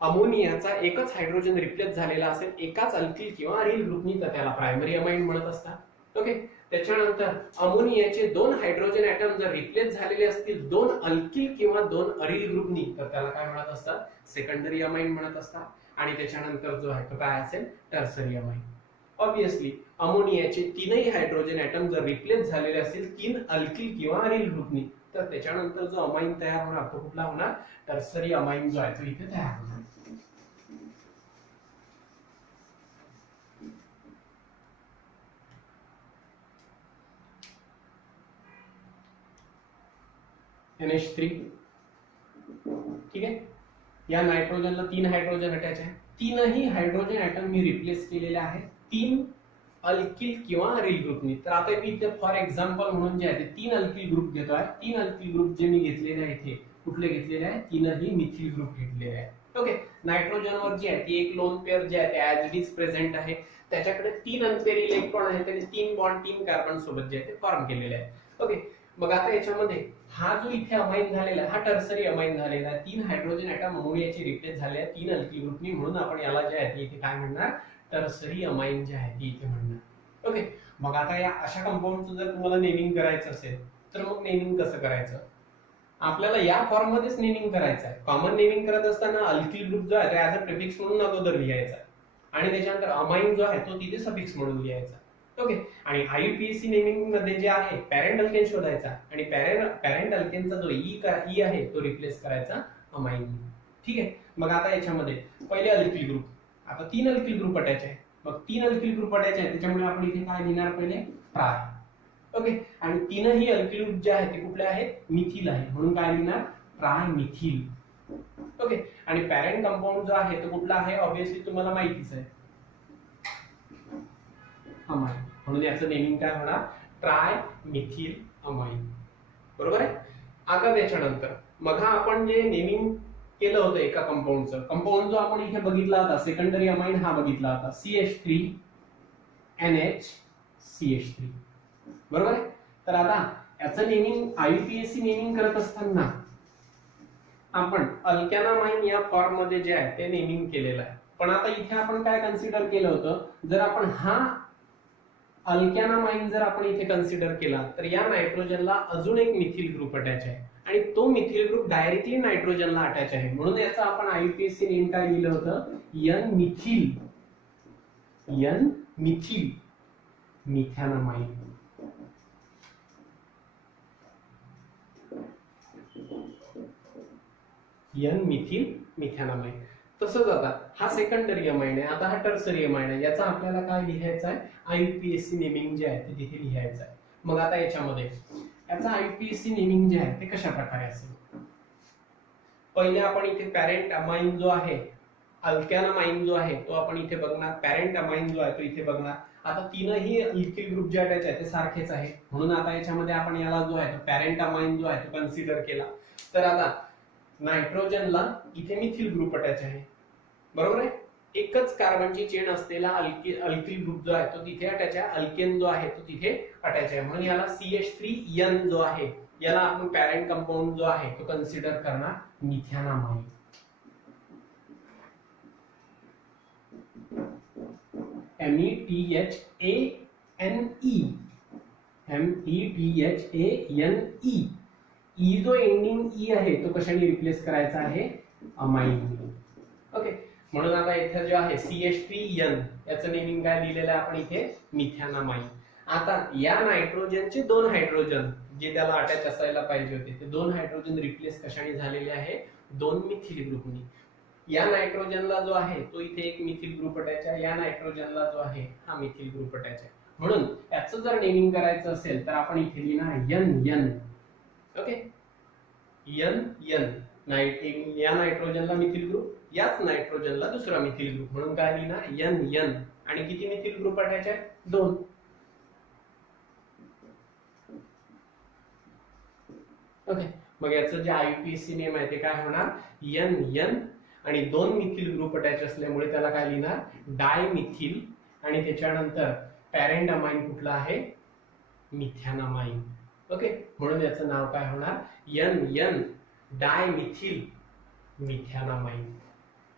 अमोनियाचा एकच हायड्रोजन रिप्लेस झालेला असेल एकाच अल्किल किंवा अरिल ग्रुपनी तर त्याला प्रायमरी अमाइन म्हणत असतात. ओके. त्याच्यानंतर अमोनियाचे दोन हायड्रोजन ॲटम जर रिप्लेस झालेले असतील दोन अल्किल किंवा दोन अरिल ग्रुपनी तर त्याला काय म्हणत असतात? सेकंडरी अमाइन म्हणत असतात. आणि त्याच्यानंतर जो आहे तो काय असेल? Tertiary amine. ऑब्वियसली अमोनियाचे तीनही हायड्रोजन ॲटम जर रिप्लेस झालेले असतील तीन अल्किल किंवा अरिल ग्रुपनी तर त्याच्यानंतर जो अमाइन तयार होणार तो कुठला होणार? टर्सरी अमाइन जो आहे तो इथे तयार होणार. NH3. ठीक आहे. या नायट्रोजनला तीन हायड्रोजन अटॅच आहे. तीनही हायड्रोजन ॲटम मी रिप्लेस केलेले आहेत तीन अल्किल किंवा अरिल ग्रुपनी. तर आता मी इथे फॉर एक्झाम्पल म्हणून जे आहे ते तीन अल्किल ग्रुप घेतोय. तीन अल्किल ग्रुप जे मी घेतलेले आहेत इथे कुठले घेतलेले आहेत? तीनही मिथिल ग्रुप घेतलेले आहेत. ओके. नायट्रोजनवर जे आहे ती एक लोन पेअर जे आहे ते ॲज इट इज प्रेझेंट आहे. त्याच्याकडे तीन अनपेअर इलेक्ट्रॉन आहेत त्याने तीन बॉन्ड तीन कार्बन सोबत जे आहे ते फॉर्म केलेले आहेत. ओके. मग आता याच्यामध्ये हा जो इथे अमाइन झालेला हा टर्सरी अमाइन झालेला आहे. तीन हायड्रोजन ॲटम अमोनियाचे रिप्लेस झाले आहेत तीन अल्किल ग्रुपनी म्हणून आपण याला जे आहे ते इथे काय म्हणणार? टर्सरी अमाइन जे आहे ती इथे म्हणणार. ओके. मग आता या अशा कंपाऊंडचं जर तुम्हाला नेमिंग करायचं असेल तर मग नेमिंग कसं करायचं? आपल्याला या फॉर्म मध्येच नेमिंग करायचं आहे. कॉमन नेमिंग करत असताना अल्किल ग्रुप जो आहे तो ॲज अ प्रिफिक्स म्हणून अगोदर लिहायचा आणि त्याच्यानंतर अमाइन जो आहे तो तिथे सफिक्स म्हणून लिहायचा. ओके. आणि IUPAC नेमिंग मध्ये जे आहे पॅरेंट अल्केन शोधायचा आणि पॅरेंट अल्केनचा जो ई आहे तो रिप्लेस करायचा अमाइन. ठीक आहे. मग आता याच्यामध्ये पहिले अल्किल ग्रुप. आता तीन अल्किल ग्रुप अटॅच आहे. मग तीन अल्किल ग्रुप अटॅच आहे त्याच्यामुळे आपण इथे काय लिहिणार? पहिले ट्राय. ओके. आणि तीनही अल्किल ग्रुप जे आहे ते कुठले आहेत? मिथिल आहे म्हणून काय लिहिणार? Try methyl. ओके. आणि पॅरेंट कंपाऊंड जो आहे तो कुठला आहे? ऑब्वियसली तुम्हाला माहितीच आहे अमाइन. म्हणून याचं नेमिंग काय होणार? Try methyl amine. बरोबर आहे. आता त्याच्यानंतर मग हा आपण जे नेमिंग केलं होतं एका कंपाऊंडचं कंपाऊंड जो आपण इथे बघितला होता सेकंडरी अमाइन हा बघितला होता CH3NH बरोबर आहे. तर आता याचं नेमिंग IUPAC नेमिंग करत असताना आपण अल्कॅनामाइन या फॉर्म मध्ये जे आहे ते नेमिंग केलेलं आहे. पण आता इथे आपण काय कन्सिडर केलं होतं? जर आपण हा अल्कॅनामाइन जर आपण इथे कन्सिडर केला तर या नायट्रोजनला अजून एक मिथिल ग्रुप अटॅच आहे आणि तो मिथिल ग्रुप डायरेक्टली नायट्रोजनला अटॅच आहे म्हणून याचा आपण IUPAC नेम काय लिहिलं होतं? N methyl methanamine. N methyl methanamine. तसंच आता हा सेकंडरी अमाइन आहे. आता हा टर्सरी अमाइन आहे. याचा आपल्याला काय लिहायचं आहे? IUPAC नेमिंग जे आहे ते तिथे लिहायचं आहे. मग आता याच्यामध्ये याचा IUPAC नेमिंग जे आहे ते कशा प्रकारे असेल? पहिले आपण इथे पॅरेंट अमाइन जो आहे अल्कॅनामाइन जो आहे तो आपण इथे बघणार. पॅरेंट अमाइन जो आहे तो इथे बघणार आता तीनही अल्किल ग्रुप जे अटॅच आहे ते सारखेच आहे, म्हणून आता याच्यामध्ये आपण याला जो आहे तो पॅरेंट अमाइन जो आहे तो कन्सिडर केला. तर आता नायट्रोजनला इथे मिथिल ग्रुप अटॅच आहे, बरोबर आहे. एकच कार्बनची चेन असलेला अल्किल ग्रुप जो आहे तो तिथे अटॅच आहे, अल्केन जो आहे तो तिथे अटॅच आहे, म्हणून याला CH3N जो आहे याला आपण पॅरेंट कंपाऊंड जो आहे तो कन्सिडर करणार मिथॅनामाइन. METHANE ई जो एंडिंग ई आहे तो कशाने रिप्लेस करायचा आहे, अमाइन. ओके, म्हणून आता इथे जो आहे CH3N याचं नेमिंग काय दिलेलं आहे आपण इथे, मिथॅनामाइन. आता या नायट्रोजनचे दोन हायड्रोजन जे त्याला अटॅच असायला पाहिजे होते ते दोन हायड्रोजन रिप्लेस कशाने झालेले आहे, दोन मिथिल ग्रुपनी. या नायट्रोजनला जो आहे तो इथे एक मिथिल ग्रुप अटॅच आहे, या नायट्रोजनला जो आहे हा मिथिल ग्रुप अटॅच आहे, म्हणून याचं जर नेमिंग करायचं असेल तर आपण इथे लिहिणार NN. ओके, NN या नायट्रोजनला मिथिल ग्रुप, याच नायट्रोजनला दुसरा मिथिल ग्रुप, म्हणून काय लिहिणार NN. आणि किती मिथिल ग्रुप अटॅच आहे, दोन. ओके, मग याचं जे IUPAC नेम आहे ते काय होणार, NN. आणि दोन मिथिल ग्रुप अटॅच असल्यामुळे त्याला काय लिहिणार, डायमिथिल. आणि त्याच्यानंतर पॅरेंट अमाइन कुठला आहे, मिथॅनामाइन. ओके, म्हणून याचं नाव काय होणार, NN डायमिथिल मिथॅनामाइन.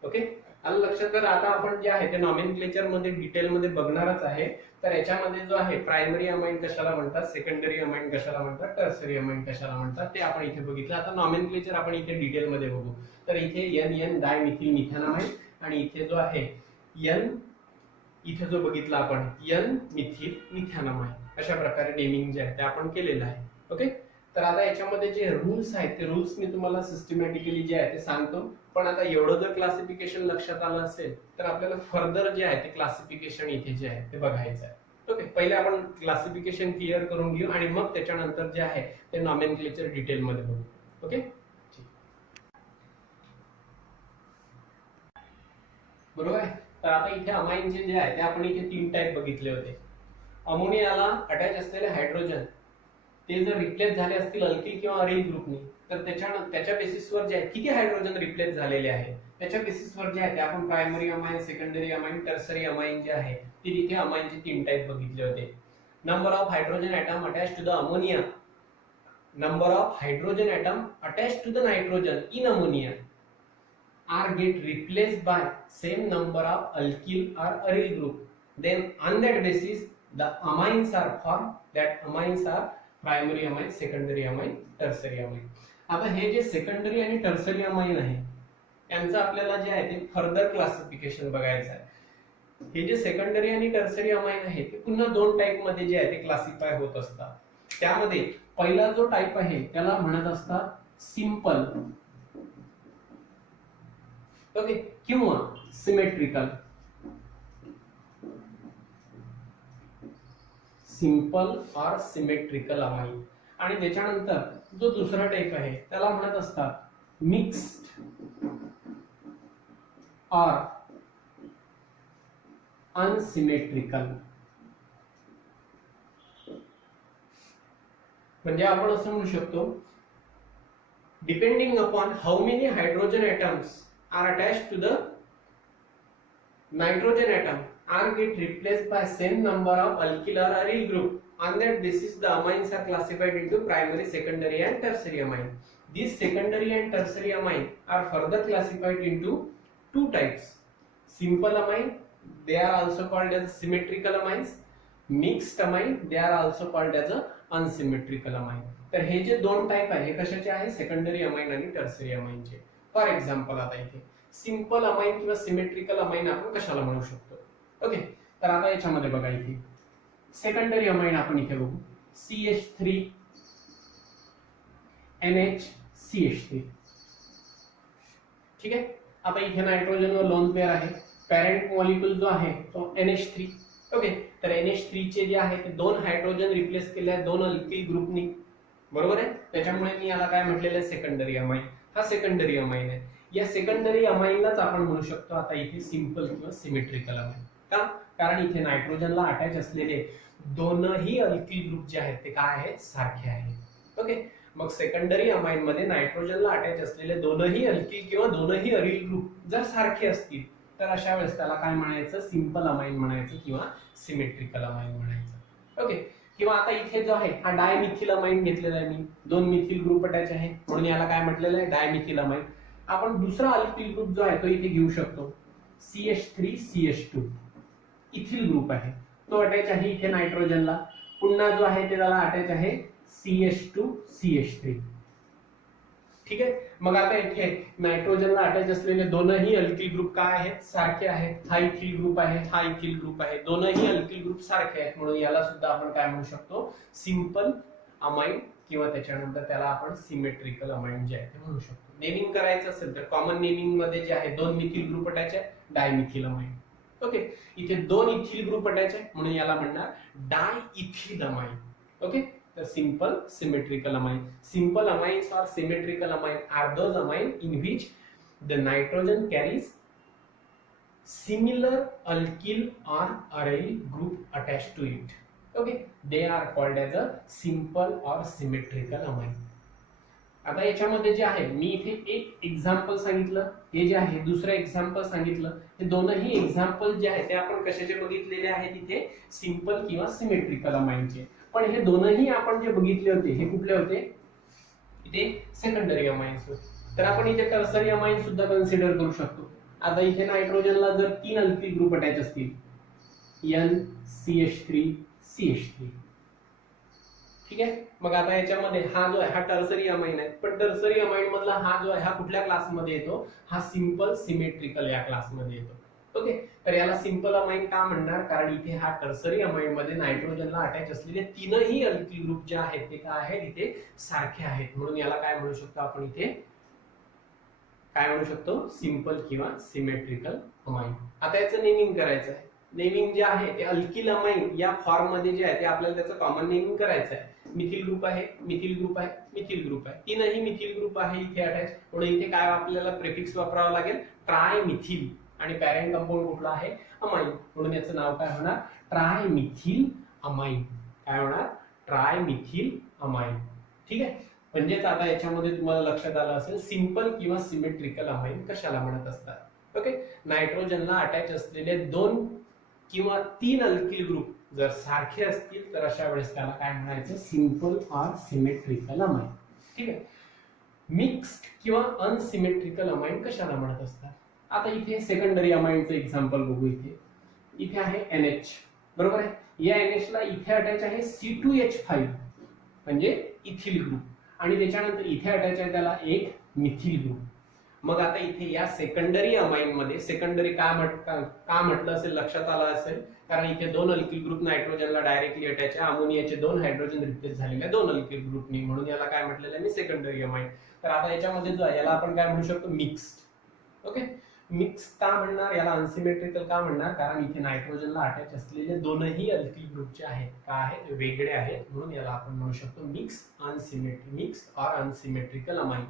ओके, आलं लक्षात. तर आता आपण जे आहे ते नॉमेनक्लेचर मध्ये डिटेल मध्ये बघणारच आहे. तर याच्यामध्ये जो आहे प्रायमरी अमाइन कशाला म्हणतात, सेकंडरी अमाइन कशाला म्हणतात, टर्सरी अमाइन कशाला म्हणतात ते आपण इथे बघितलं. आता नॉमेनक्लेचर आपण इथे डिटेल मध्ये बघू. तर इथे NN डायमिथिल मिथॅनामाइन आणि इथे जो आहे N, इथे जो बघितला आपण N मिथिल मिथॅनामाइन, अशा प्रकारे नेमिंग जे आहे ते आपण केलेलं आहे. ओके, तर आता याच्यामध्ये जे रूल्स आहेत ते रूल्स मी तुम्हाला सिस्टमॅटिकली जे आहे ते सांगतो. पण आता एवढं जर क्लासिफिकेशन लक्षात आलं असेल तर आपल्याला फर्दर जे आहे ते क्लासिफिकेशन इथे जे आहे ते बघायचं आहे. ओके, पहिले आपण क्लासिफिकेशन क्लिअर करून घेऊ आणि मग त्याच्यानंतर जे आहे ते नॉमेनक्लेचर डिटेल मध्ये बघू. ओके, बरोबर आहे. तर आता इथे अमाइनचे जे आहे ते आपण इथे तीन टाइप बघितले होते. अमोनियाला अटॅच असलेले हायड्रोजन ते जर रिप्लेस झाले असतील अल्किल किंवा अरिल ग्रुपनी तर त्याच्या बेसिसवर जे आहे किती हायड्रोजन रिप्लेस झालेले आहे त्याच्या बेसिसवर जे आहे ते आपण primary amine, secondary amine, tertiary amine जे आहे ते तिथे अमाइनचे तीन टाइप बघितले होते. Number of hydrogen atom attach to the ammonia, number of hydrogen atom attach to the nitrogen in ammonia are get replaced by same number of alkyl or aryl group, then on that basis the amines are formed. That amines are primary amine, secondary amine, tertiary amine. आता हे जे secondary आणि tertiary amine आहे त्यांचं आपल्याला जे आहे ते फर्दर क्लासिफिकेशन बघायचं आहे. हे जे सेकंडरी आणि टर्सरी अमाइन आहे ते पुन्हा दोन टाइप मध्ये जे आहे ते क्लासिफाय होत असतात. त्यामध्ये पहिला जो टाइप आहे त्याला म्हणत असतात सिंपल, ओके, किंवा सिमेट्रिकल. सिंपल और सिमेट्रिकल अमाइन. आणि त्याच्यानंतर जो दुसरा टाइप आहे त्याला म्हणत असतात मिक्स्ड और अनसिमेट्रिकल. म्हणजे आपण असं म्हणू शकतो depending upon how many hydrogen atoms are attached to the nitrogen atom are get replaced by same number of alkyl or aryl group. On that basis the amines are classified into primary, secondary and tertiary amine. These secondary and tertiary amine are further classified into two types. Simple amine, they are also called as symmetrical amines. Mixed amine, they are also called as a unsymmetrical amine. तर हे जे दोन type आहे हे कशाचे आहे, secondary amine आणि tertiary अमाइनचे. For example आता इथे सिंपल अमाइन किंवा सिमेट्रिकल अमाइन आपण कशाला म्हणू शकतो. ओके, तर आता याच्यामध्ये बघा इथे सेकंडरी अमाइन आपण इथे बघू CH3 NH CH3. ठीक आहे, आता इथे नायट्रोजनवर लोन पेअर आहे, पॅरेंट मॉलिक्यूल जो आहे तो NH3. ओके, तर NH3 चे जे आहे ते दोन हायड्रोजन रिप्लेस केले आहेत दोन अल्किल ग्रुपनी, बरोबर आहे. त्याच्यामुळे मी याला काय म्हटलेलं आहे, सेकंडरी अमाइन. हा सेकंडरी अमाइन आहे. या सेकंडरी अमाइनलाच आपण म्हणू शकतो आता इथे सिंपल किंवा सिमेट्रिकल अमाइन. का? कारण इथे नायट्रोजनला अटॅच असलेले दोनही अल्किल ग्रुप जे आहेत ते काय आहेत? सारखे आहेत. ओके, मग सेकंडरी अमाइन मध्ये नायट्रोजनला अटॅच असलेले दोनही अल्किल किंवा दोनही अरिल ग्रुप जर सारखे असतील तर अशा वेळेस त्याला काय म्हणायचं? सिंपल अमाइन म्हणायचं किंवा सिमेट्रिकल अमाइन म्हणायचं. ओके, किंवा आता इथे जो आहे हा डायमिथिल अमाइन घेतलेला आहे मी, दोन मिथिल ग्रुप अटॅच आहे म्हणून याला काय म्हटलेलं आहे? Dimethyl amine. आपण दुसरा अल्किल ग्रुप जो आहे तो इथे घेऊ शकतो, CH3CH2 इथिल ग्रुप आहे, तो अटॅच आहे इथे नायट्रोजनला. पुन्हा जो आहे ते त्याला अटॅच आहे CH2CH3. ठीक आहे, मग आता इथे नायट्रोजनला अटॅच असलेले दोनही अल्किल ग्रुप काय आहेत? सारखे आहेत. हा इथिल ग्रुप आहे, हा इथिल ग्रुप आहे, दोनही अल्किल ग्रुप सारखे आहेत म्हणून याला सुद्धा आपण काय म्हणू शकतो? सिंपल अमाइन किंवा त्याच्यानंतर त्याला आपण सिमेट्रिकल अमाइन जे आहे ते म्हणू शकतो. नेमिंग करायचं असेल तर कॉमन नेमिंग मध्ये जे आहे दोन मिथिल ग्रुप अटॅच आहे, डायमिथिल अमाइन. ओके, इथे दोन इथिल ग्रुप अटॅच आहे म्हणून याला म्हणणार डायइथिल अमाइन. ओके, तर simple symmetrical amine. Simple amines और symmetrical amine are those amine in which the nitrogen carries similar alkyl or aryl group attached to it. Okay, they are called as a simple or symmetrical amine. आता याच्यामध्ये जे आहे मी इथे एक example सांगितलं, हे जे आहे दुसरं एक्झाम्पल सांगितलं. हे दोनही एक्झाम्पल जे आहे ते आपण कशाचे बघितलेले आहेत? इथे सिंपल किंवा सिमेट्रिकल अमाइनचे. पण हे दोनही आपण जे बघितले होते हे कुठले होते? इथे सेकंडरी अमाइन्स होते. तर आपण इथे टर्सरी अमाइन सुद्धा कन्सिडर करू शकतो. आता इथे नायट्रोजनला जर तीन अल्किल ग्रुप अटॅच असतील, NCH3CH3, ठीक आहे, मग आता याच्यामध्ये हा जो आहे हा टर्सरी अमाइन आहे. पण टर्सरी अमाइन मधला हा जो आहे हा कुठल्या क्लासमध्ये येतो? हा सिंपल सिमेट्रिकल या क्लासमध्ये येतो. ओके, तर याला सिंपल अमाइन का म्हणणार? कारण इथे हा टर्सरी अमाइन मध्ये नायट्रोजनला अटॅच असलेले तीनही अल्किल ग्रुप जे आहेत ते काय आहेत? इथे सारखे आहेत म्हणून याला काय म्हणू शकतो आपण? इथे काय म्हणू शकतो? सिंपल किंवा सिमेट्रिकल अमाइन. आता याचं नेमिंग करायचं आहे. नेमिंग जे आहे ते अल्किल अमाइन या फॉर्म मध्ये जे आहे ते आपल्याला त्याचं कॉमन नेमिंग करायचं आहे. मिथिल ग्रुप आहे, मिथिल ग्रुप आहे, मिथिल ग्रुप आहे, तीनही मिथिल ग्रुप आहे इथे अटॅच म्हणून इथे काय आपल्याला प्रिफिक्स वापरावा लागेल? ट्रायमिथिल. आणि पॅरेंट कंपाऊंड कुठला आहे? अमाइन, म्हणून याचं नाव काय होणार? ट्रायमिथिल अमाइन. काय होणार? ट्रायमिथिल अमाइन. ठीक आहे, म्हणजेच आता याच्यामध्ये तुम्हाला लक्षात आलं असेल सिंपल किंवा सिमेट्रिकल अमाइन कशाला म्हणत असतात. ओके, नायट्रोजनला अटॅच असलेले दोन किंवा तीन अल्किल ग्रुप जर सारखे असतील तर अशा वेळेस त्याला काय म्हणायचं? Simple or symmetrical amine. ठीक आहे, मिक्स्ड किंवा अनसिमेट्रिकल अमाइन कशाला म्हणत असतात? आता इथे सेकंडरी अमाइनचं एक्झाम्पल बघू. इथे आहे NH, बरोबर आहे. या NH ला इथे अटॅच आहे C2H5 म्हणजे इथिल ग्रुप आणि त्याच्यानंतर इथे अटॅच आहे त्याला एक मिथिल ग्रुप. मग आता इथे या सेकंडरी अमाइन मध्ये सेकंडरी का म्हटलं असेल? लक्षात आलं असेल कारण इथे दोन अल्किल ग्रुप नायट्रोजनला डायरेक्टली अटॅच आहे. अमोनियाचे दोन हायड्रोजन रिप्लेस झालेले दोन अल्किल ग्रुपनी म्हणून याला काय म्हटलेलं आहे? मी सेकंडरी अमाइन. तर आता याच्यामध्ये जो आहे याला आपण काय म्हणू शकतो? मिक्स्ड. ओके, मिक्स का म्हणणार? याला अनसिमेट्रिकल का म्हणणार? कारण इथे नायट्रोजनला अटॅच असलेले दोनही अल्किल ग्रुप जे आहेत काय आहेत? वेगळे आहेत म्हणून याला आपण म्हणू शकतो मिक्स ऑर अनसिमेट्रिकल अमाइन.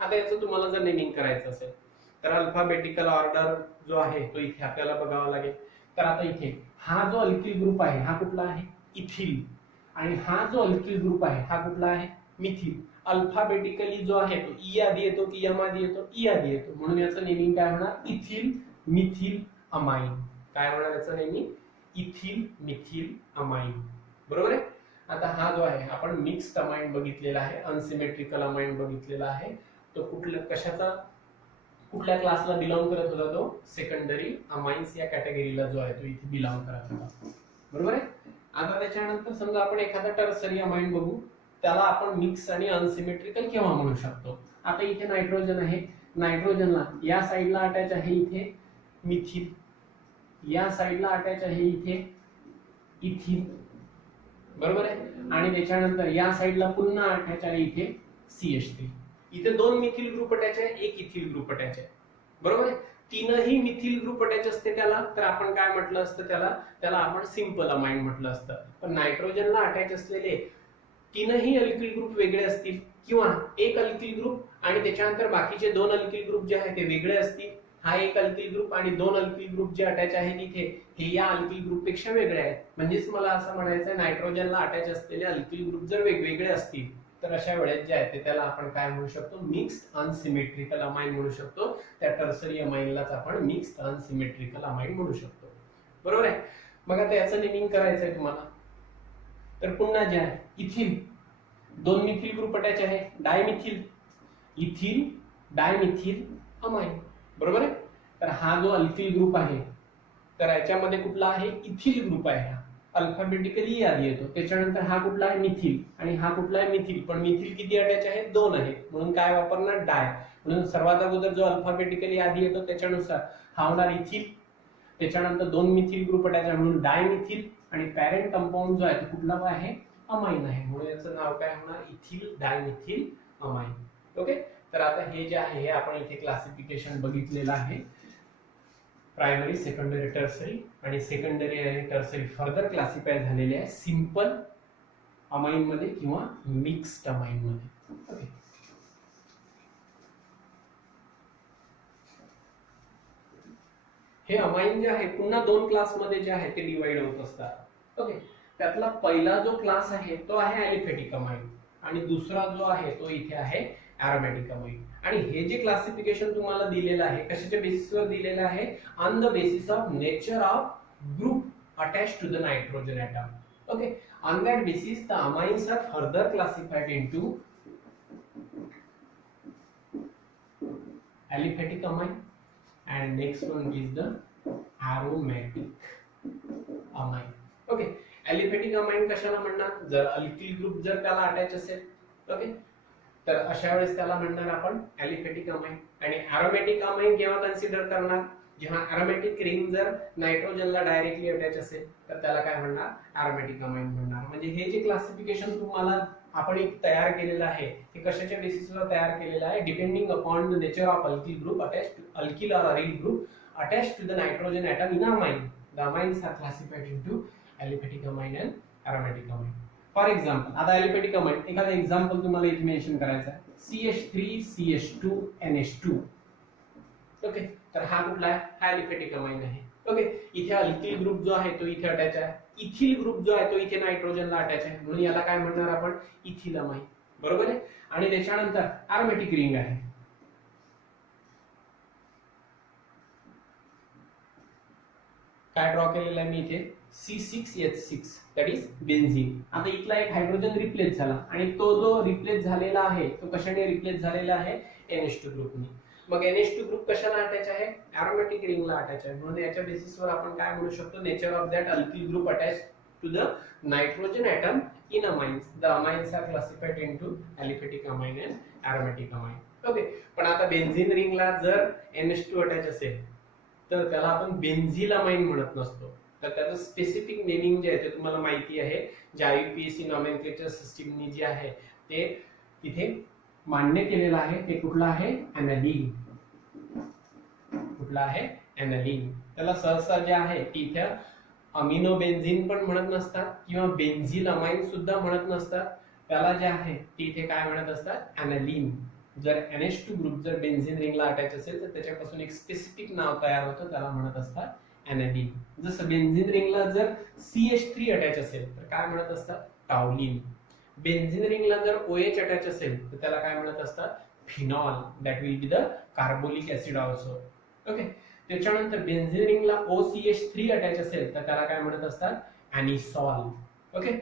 आता याचं तुम्हाला जर नेमिंग करायचं असेल तर अल्फाबेटिकल ऑर्डर जो आहे तो इथे आपल्याला बघावा लागेल. तर आता इथे हा जो अल्किल ग्रुप आहे हा कुठला आहे? इथिल. आणि हा जो अल्किल ग्रुप आहे हा कुठला आहे? मिथिल. अल्फाबेटिकली जो आहे तो ई आधी येतो की एम आधी येतो? ई आधी येतो म्हणून याचं नेमिंग काय होणार? Ethyl methyl amine. काय होणार याचं नेमिंग? Ethyl methyl amine. बरोबर आहे. आता हा जो आहे आपण मिक्स्ड अमाइन बघितलेला आहे, अनसिमेट्रिकल अमाइन बघितलेला आहे. तो कुठल्या क्लासला बिलॉंग करत होता? तो सेकंडरी अमाइन्स या कॅटेगरीला जो आहे तो इथे बिलॉंग करत होता. बरोबर आहे. आता त्याच्यानंतर समजा आपण एखादा टर्सरी अमाइन बघू, त्याला आपण मिक्स आणि अनसिमेट्रिकल केव्हा म्हणू शकतो? आता इथे नायट्रोजन आहे, नायट्रोजनला या साइडला अटॅच आहे इथे मिथिल, या साइडला अटॅच आहे इथे इथिल. बरोबर आहे. आणि त्याच्यानंतर या साइडला पुन्हा अटॅच आहे इथे CH3. इथे दोन मिथिल ग्रुप अटॅच आहे, एक इथिल ग्रुप अटॅच आहे. बरोबर आहे. तीनही मिथिल ग्रुप अटॅच असते त्याला तर आपण काय म्हटलं असतं? त्याला आपण सिंपल अमाइन म्हटलं असतं. पण नायट्रोजनला अटॅच असलेले तीनही अल्किल ग्रुप वेगळे असतील किंवा एक अल्किल ग्रुप आणि त्याच्यानंतर बाकीचे दोन अल्किल ग्रुप जे आहेत ते वेगळे असतील हा एक अल्किल ग्रुप आणि दोन अल्किल ग्रुप जे अटॅच आहेत इथे हे या अल्किल ग्रुप पेक्षा वेगळे आहेत. म्हणजेच मला असं म्हणायचं नायट्रोजनला अटॅच असलेले अल्किल ग्रुप जर वेगवेगळे असतील तर अशा वेळेस जे आहे ते त्याला आपण काय म्हणू शकतो, मिक्स्ड अनसिमेट्रिकल अमाइन म्हणू शकतो. त्या टर्सरी अमाइनलाच आपण मिक्स्ड अनसिमेट्रिकल अमाइन म्हणू शकतो. बरोबर आहे. मग आता याचं नेमिंग करायचं आहे तुम्हाला. तर पुन्हा जे आहे इथिल, दोन मिथिल ग्रुप अटॅच आहे, डायमिथिल, इथिल डायमिथिल अमाइन. बरोबर आहे. तर हा जो अल्किल ग्रुप आहे तर याच्यामध्ये कुठला आहे, इथिल ग्रुप आहे. हा अल्फाबेटिकली यादी येतो. त्याच्यानंतर हा कुठला आहे, मिथिल, आणि हा कुठला आहे, मिथिल. पण मिथिल किती अटॅच आहे, दोन आहेत, म्हणून काय वापरणार, डाय. म्हणून सर्वात अगोदर जो अल्फाबेटिकली यादी येतो त्याच्यानुसार हा होणार इथिल. त्याच्यानंतर दोन मिथिल ग्रुप अटॅच आहे म्हणून डायमिथिल, आणि पॅरेंट कंपाऊंड जो आहे तो कुठला आहे, अमाइन आहे, म्हणून याचं नाव काय होणार, इथिल डायमिथिल अमाइन. ओके. तर आता हे जे आहे हे आपण इथे क्लासिफिकेशन बघितलेलं आहे, प्रायमरी, सेकंडरी, टर्सरी, आणि सेकंडरी आणि टर्सरी फर्दर क्लासिफाय झालेले आहे सिंपल अमाइन मध्ये किंवा मिक्स्ड अमाइन मध्ये. ओके. हे अमाइन जे आहे पुन्हा दोन क्लास मध्ये जे आहे ते डिवाइड होत असतात. ओके. त्यातला पहिला जो क्लास आहे तो आहे ॲलिफॅटिक अमाइन, आणि दुसरा जो आहे तो इथे आहे ॲरोमॅटिक अमाइन. आणि हे जे क्लासिफिकेशन तुम्हाला दिलेलं आहे कशाच्या बेसिसवर दिलेलं आहे, on the basis of nature of group attached to the nitrogen atom. Okay. On that basis the amines are further classified into aliphatic amine and next one is the aromatic amine. Okay. Aliphatic amine कशाला म्हणणार, जर alkyl group जर त्याला attach असेल, okay, तर अशा वेळेस त्याला म्हणणार आपण ॲलिफॅटिक अमाइन. आणि ॲरोमॅटिक अमाइन केव्हा कन्सिडर करणार, जेव्हा ॲरोमॅटिक रिंग जर नायट्रोजनला डायरेक्टली अटॅच असेल तर त्याला काय म्हणणार, ॲरोमॅटिक अमाइन म्हणणार. म्हणजे हे जे क्लासिफिकेशन तुम्हाला आपण एक तयार केलेलं आहे हे कशाच्या बेसिसवर तयार केलेलं आहे, depending upon the nature of alkyl group attached to alkyl और aryl group attached to the nitrogen atom in amine. The amines are classified into aliphatic amine and aromatic amine. For example, आता aliphatic amine एखादा example तुम्हाला इथे mention करायचा आहे, CH3CH2NH2. Okay. तर हा कुठला आहे, हा ॲलिफॅटिक अमाइन आहे. ओके. इथे अल्किल ग्रुप जो आहे तो इथे अटॅच आहे, इथिल ग्रुप जो आहे तो इथे नायट्रोजनला अटॅच आहे, म्हणून याला काय म्हणणार आपण, इथिल अमाइन. बरोबर आहे. आणि त्याच्यानंतर ॲरोमॅटिक रिंग आहे, काय ड्रॉ केलेलं आहे मी इथे, C6H6 दॅट इज बेन्झीन. आता इथला एक हायड्रोजन रिप्लेस झाला आणि तो जो रिप्लेस झालेला आहे तो कशाने रिप्लेस झालेला आहे, NH2 ग्रुपने. मग NH2 ग्रुप कशाला अटॅच आहे, ॲरोमॅटिक रिंगला अटॅच आहे, म्हणून याच्या बेसिसवर आपण काय म्हणू शकतो, nature of that alkyl group attach to the nitrogen atom in amines. The amines are classified into aliphatic amine and aromatic amine. Okay. पण आता बेन्झीन रिंगला जर NH2 अटॅच असेल तर त्याला आपण बेन्झिल अमाइन म्हणत नसतो. तर त्याचं स्पेसिफिक नेमिंग जे आहे ते तुम्हाला माहिती आहे, जे IUPAC नॉमेनक्लेचर सिस्टीमनी जे आहे ते तिथे मान्य केलेलं आहे, ते कुठलं आहे, ॲनालिन. कुठला आहे, ॲनालिन. त्याला सहसा जे आहे की इथे अमिनो बेन्झीन पण म्हणत नसतात किंवा बेन्झिल अमाइन सुद्धा म्हणत नसतात, त्याला जे आहे ते इथे काय म्हणत असतात, ॲनालिन. जर NH2 ग्रुप जर बेन्झीन रिंगला अटॅच असेल तर त्याच्यापासून एक स्पेसिफिक नाव तयार होतं, त्याला म्हणत असतात ॲनालिन. जसं बेन्झीन रिंगला जर CH3 अटॅच असेल तर काय म्हणत असतात, टाउलिन. बेन्झीन रिंगला जर OH अटॅच असेल तर त्याला काय म्हणत असतात, phenol. That will be the carbolic acid also. Okay. त्याच्यानंतर बेन्झीन रिंगला OCH3 अटॅच असेल तर त्याला काय म्हणत असतात, ॲनिसॉल. ओके.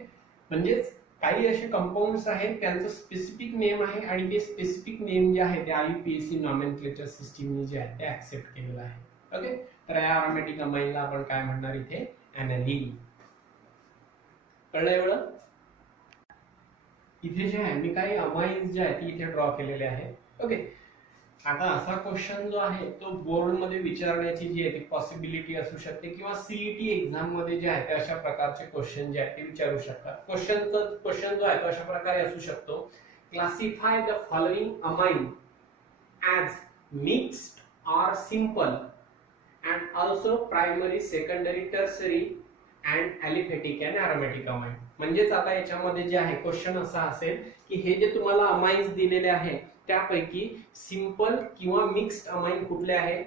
म्हणजेच काही असे कंपाऊंड्स आहेत त्यांचं स्पेसिफिक नेम आहे आणि ते स्पेसिफिक नेम जे आहे ते IUPAC नॉमेनक्लेचर सिस्टीमने जे आहे ते ऍक्सेप्ट केलेलं आहे. ओके. तर या ॲरोमॅटिक अमाइनला आपण काय म्हणणार इथे, ॲनालिन. कळलं एवढं. इथे जे आहे मी काही अमाइन्स जे आहेत इथे ड्रॉ केलेले आहेत. ओके. आता असा क्वेश्चन जो आहे तो बोर्ड मध्ये विचारण्याची जी आहे ती पॉसिबिलिटी असू शकते किंवा CET एक्झाम मध्ये जे आहे ते अशा प्रकारचे क्वेश्चन जे आहेत ते विचारू शकतात. क्वेश्चन जो आहे तो अशा प्रकारे असू शकतो, classify the following amine as mixed or simple and also primary, secondary, tertiary and aliphatic and aromatic amine. म्हणजेच आता याच्यामध्ये जे आहे क्वेश्चन असा असेल की हे जे तुम्हाला अमाइन्स दिलेले आहे त्यापैकी सिंपल किंवा मिक्स्ड अमाइन कुठले आहे,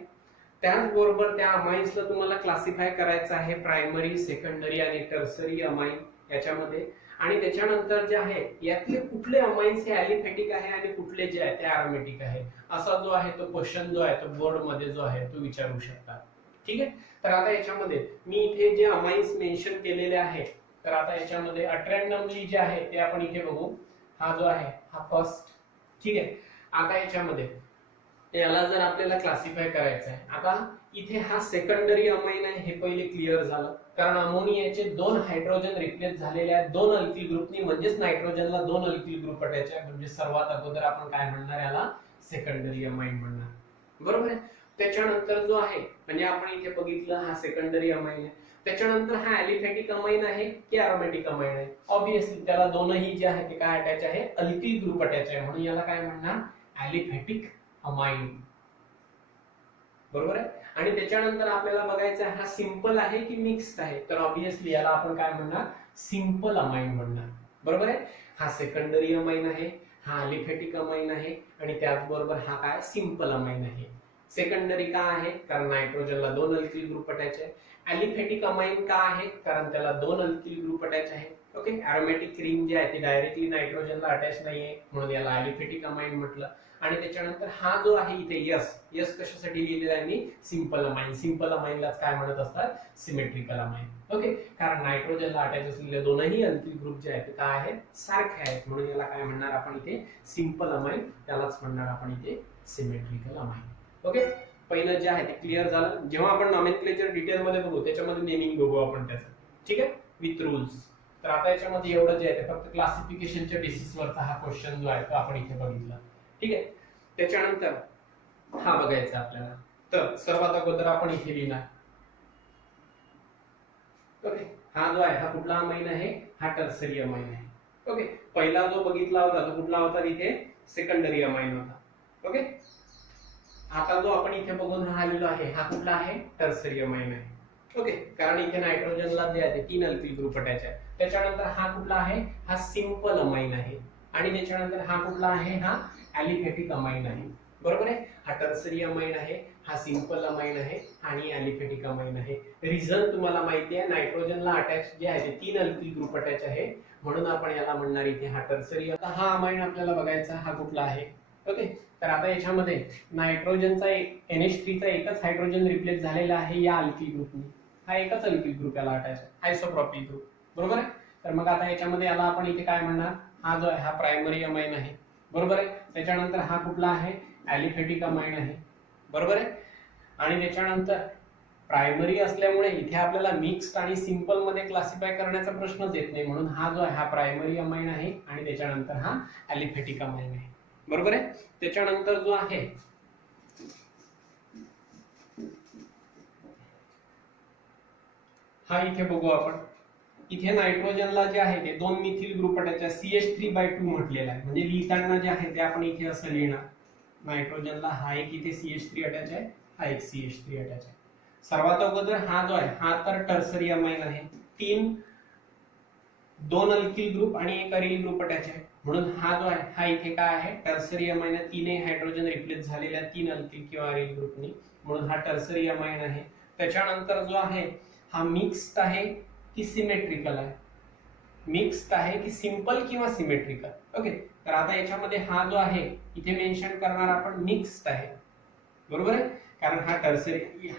त्याचबरोबर त्या अमाइन्सला तुम्हाला क्लासिफाय करायचं आहे प्रायमरी, सेकंडरी आणि टर्सरी अमाइन याच्यामध्ये. आणि त्याच्यानंतर जे आहे यातले कुठले अमाइन्स हे ॲलिफॅटिक आहे आणि कुठले जे आहे ते ॲरोमॅटिक आहे, असा जो आहे तो क्वेश्चन जो आहे तो बोर्ड मध्ये जो आहे तो विचारू शकतात. ठीक आहे. तर आता याच्यामध्ये मी इथे जे अमाइन्स मेन्शन केलेले आहे, तर आता याच्यामध्ये रँडमली जे आहे ते आपण इथे बघू. हा जो आहे हा फर्स्ट. ठीक आहे. आता याच्यामध्ये याला जर आपल्याला क्लासिफाय करायचं आहे, आता इथे हा सेकंडरी अमाइन आहे हे पहिले क्लिअर झालं, कारण अमोनियाचे 2 हायड्रोजन रिप्लेस झालेले आहेत 2 अल्किल ग्रुपनी, म्हणजेच नायट्रोजनला 2 अल्किल ग्रुप अटॅच आहे, म्हणजे सर्वात अगोदर आपण काय म्हणणार याला सेकंडरी अमाइन म्हणणार. बरोबर आहे. त्याच्यानंतर जो आहे म्हणजे आपण इथे बघितलं हा सेकंडरी अमाइन आहे. त्याच्यानंतर हा ॲलिफॅटिक अमाइन आहे की ॲरोमॅटिक अमाइन आहे? ऑब्वियसली त्याला दोनही जे आहे ते काय अटॅच आहे, अल्किल ग्रुप अटॅच आहे, म्हणून याला काय म्हणणार ॲलिफॅटिक अमाइन. बरोबर आहे. आणि त्याच्यानंतर आपल्याला बघायचं आहे हा सिंपल आहे की मिक्स्ड आहे, तर ऑब्वियसली याला आपण काय म्हणणार सिंपल अमाइन म्हणणार. बरोबर आहे. हा सेकंडरी अमाइन आहे, हा ॲलिफॅटिक अमाइन आहे आणि त्याचबरोबर हा काय सिंपल अमाइन आहे. सेकंडरी का आहे? कारण नायट्रोजनला 2 अल्किल ग्रुप अटॅच आहे. ॲलिफॅटिक अमाइन का आहे? कारण त्याला 2 अल्किल ग्रुप अटॅच आहे. ओके. ॲरोमॅटिक रिंग जे आहे ती डायरेक्टली नायट्रोजनला अटॅच नाहीये, म्हणून याला ॲलिफॅटिक अमाइन म्हटलं. आणि त्याच्यानंतर हा जो आहे इथे यस कशासाठी लिहिलेला आहे मी सिंपल अमाइन. सिंपल अमाइनलाच काय म्हणत असतात सिमेट्रिकल अमाइन. ओके. कारण नायट्रोजनला अटॅच असलेले दोनही अल्किल ग्रुप जे आहेत ते काय आहेत सारखे आहेत, म्हणून याला काय म्हणणार आपण इथे सिंपल अमाइन, त्यालाच म्हणणार आपण इथे सिमेट्रिकल अमाइन. ओके. पहिलं जे आहे ते क्लिअर झालं. जेव्हा आपण नॉमेनक्लेचर डिटेल मध्ये बघू त्याच्यामध्ये नेमिंग बघू आपण त्याचं. ठीक आहे, विथ रूल्स. तर आता याच्यामध्ये एवढं जे आहे ते फक्त क्लासिफिकेशनच्या बेसिसवरचा हा क्वेश्चन जो आहे तो आपण इथे बघितला. ठीक आहे. त्याच्यानंतर हा बघायचा आपल्याला. तर सर्वात अगोदर आपण इथे लिहिणार. ओके. हा जो आहे हा कुठला अमाइन आहे? हा टर्सरी अमाइन आहे. ओके. पहिला जो बघितला होता तो कुठला होता? इथे सेकंडरी अमाइन होता. ओके. आता जो आपण इथे बघून राहिलेलो आहे हा कुठला आहे? टर्सरी अमाइन आहे. ओके. कारण इथे नायट्रोजनला जे आहे ते 3 अल्किल ग्रुप अटॅच आहे. त्याच्यानंतर हा कुठला आहे? हा सिंपल अमाइन आहे. आणि त्याच्यानंतर हा कुठला आहे? हा ॲलिफॅटिक अमाइन आहे. बरोबर आहे. हा टर्सरी अमाइन आहे, हा सिंपल अमाइन आहे आणि ॲलिफॅटिक अमाइन आहे. रिझन तुम्हाला माहिती आहे, नायट्रोजनला अटॅच जे आहे ते 3 अल्किल ग्रुप अटॅच आहे, म्हणून आपण याला म्हणणार इथे हा टर्सरी. आता हा अमाइन आपल्याला बघायचा हा कुठला आहे. ओके. तर आता याच्यामध्ये नायट्रोजनचा NH3 चा एकच हायड्रोजन रिप्लेस झालेला आहे या अल्किल ग्रुपनी. हा एकच अल्किल ग्रुप याला अटॅच आहे, आयसोप्रोपिल ग्रुप. बरोबर आहे. तर मग आता याच्यामध्ये याला आपण इथे काय म्हणणार? हा जो आहे हा प्रायमरी अमाइन आहे. बरोबर आहे. त्याच्यानंतर हा कुठला आहे? ॲलिफॅटिक अमाइन आहे. बरोबर आहे. आणि त्याच्यानंतर प्रायमरी असल्यामुळे इथे आपल्याला मिक्स्ड आणि सिंपल मध्ये क्लासिफाय करण्याचा प्रश्नच येत नाही, म्हणून हा जो आहे हा प्रायमरी अमाइन आहे आणि त्याच्यानंतर हा ॲलिफॅटिक अमाइन आहे. बरोबर आहे. त्याच्यानंतर जो आहे हा इथे बघू आपण. इथे नायट्रोजनला जे आहे ते 2 मिथिल ग्रुप अटॅच आहे, CH3/2 म्हटलेला आहे, म्हणजे लिहिताना जे आहे ते आपण इथे असं लिहिणार. नायट्रोजनला हा एक इथे CH3 अटॅच आहे, हा एक CH3 अटॅच आहे. सर्वात अगोदर हा जो आहे हा तर टर्सरी अमाइन आहे. 2 अल्किल ग्रुप आणि एक अरिल ग्रुप अटॅच आहे, म्हणून हा जो आहे हा इथे काय आहे टर्सरी अमाइन आहे. 3 हायड्रोजन रिप्लेस झालेल्या 3 अल्किल किंवा अरिल ग्रुपनी, म्हणून हा टर्सरी अमाइन आहे. त्याच्यानंतर जो आहे हा मिक्स्ड आहे की सिमेट्रिकल आहे? मिक्स्ड आहे की सिंपल किंवा सिमेट्रिकल? ओके. तर आता याच्यामध्ये हा जो आहे इथे मेन्शन करणार आपण मिक्स्ड आहे. बरोबर आहे. कारण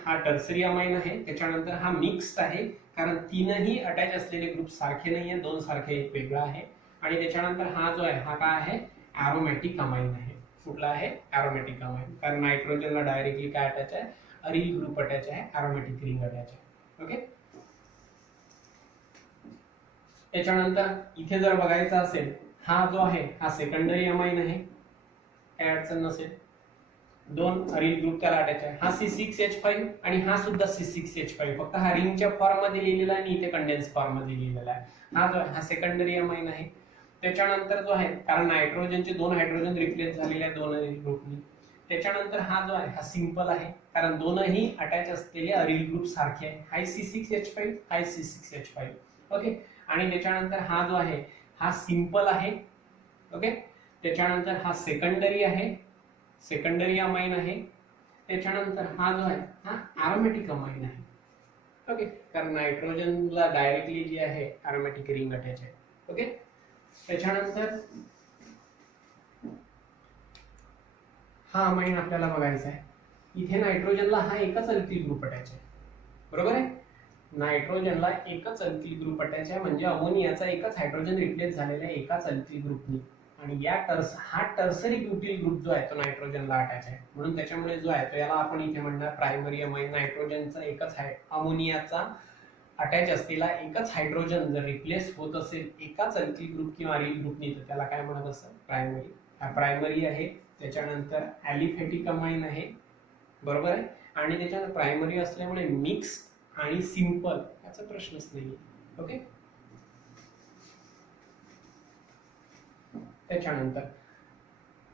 हा टर्सरी अमाइन आहे. त्याच्यानंतर हा मिक्स्ड आहे कारण 3ही अटॅच असलेले ग्रुप सारखे नाहीये, 2 सारखे एक वेगळा आहे. आणि त्याच्यानंतर हा जो आहे हा काय आहे? ॲरोमॅटिक अमाइन आहे. कुठला आहे? Aromatic amine. कारण नायट्रोजनला डायरेक्टली काय अटॅच आहे? अरिल ग्रुप अटॅच आहे, ॲरोमॅटिक रिंग अटॅच आहे. ओके. त्याच्यानंतर इथे जर बघायचा असेल हा जो आहे हा सेकंडरी अमाइन आहे, काय अडचण नसेल. 2 अरिल ग्रुप त्याला अटॅच आहे. हा C6H5 आणि हा सुद्धा C6H5, फक्त हा रिंगच्या फॉर्म मध्ये लिहिलेला आहे आणि इथे कंडेन्स फॉर्म मध्ये लिहिलेला आहे. हा जो आहे हा सेकंडरी अमाइन आहे. त्याच्यानंतर जो आहे कारण नायट्रोजनचे 2 हायड्रोजन रिप्लेस झालेले आहेत 2 अरिल ग्रुपनी. त्याच्यानंतर हा जो आहे हा सिंपल आहे कारण दोनही अटॅच असलेले अरिल ग्रुप सारखे आहे. हा C6H5, हा C6H5. ओके. आणि त्याच्यानंतर हा जो आहे हा सिंपल आहे. ओके. त्याच्यानंतर हा सेकंडरी आहे, सेकंडरी अमाइन आहे. त्याच्यानंतर हा जो आहे हा अरोमॅटिक अमाइन आहे. ओके, कारण नायट्रोजनला डायरेक्टली जी आहे अरोमॅटिक रिंग अटॅच आहे. ओके, त्याच्यानंतर हा अमाइन आपल्याला बघायचा आहे. इथे नायट्रोजनला हा एकच अल्किल ग्रुप अटॅच आहे, बरोबर आहे. नायट्रोजनला एकच अल्किल ग्रुप अटॅच आहे, म्हणजे अमोनियाचा एकच हायड्रोजन रिप्लेस झालेला आहे एकाच अल्किल ग्रुपनी. आणि या हा टर्सरी ब्युटिल ग्रुप जो आहे तो नायट्रोजनला अटॅच आहे, म्हणून त्याच्यामुळे जो आहे तो याला आपण इथे म्हणणार प्रायमरी अमाइन. नायट्रोजनचा एकच अमोनियाचा अटॅच असलेला एकच हायड्रोजन जर रिप्लेस होत असेल एकाच अल्किल ग्रुप किंवा अरिल ग्रुपनी, तर त्याला काय म्हणत असतात, प्रायमरी. हा प्रायमरी आहे. त्याच्यानंतर ॲलिफॅटिक अमाइन आहे, बरोबर आहे. आणि त्याच्यात प्रायमरी असल्यामुळे मिक्स आणि सिंपल याचा प्रश्नच नाही. ओके, त्याच्यानंतर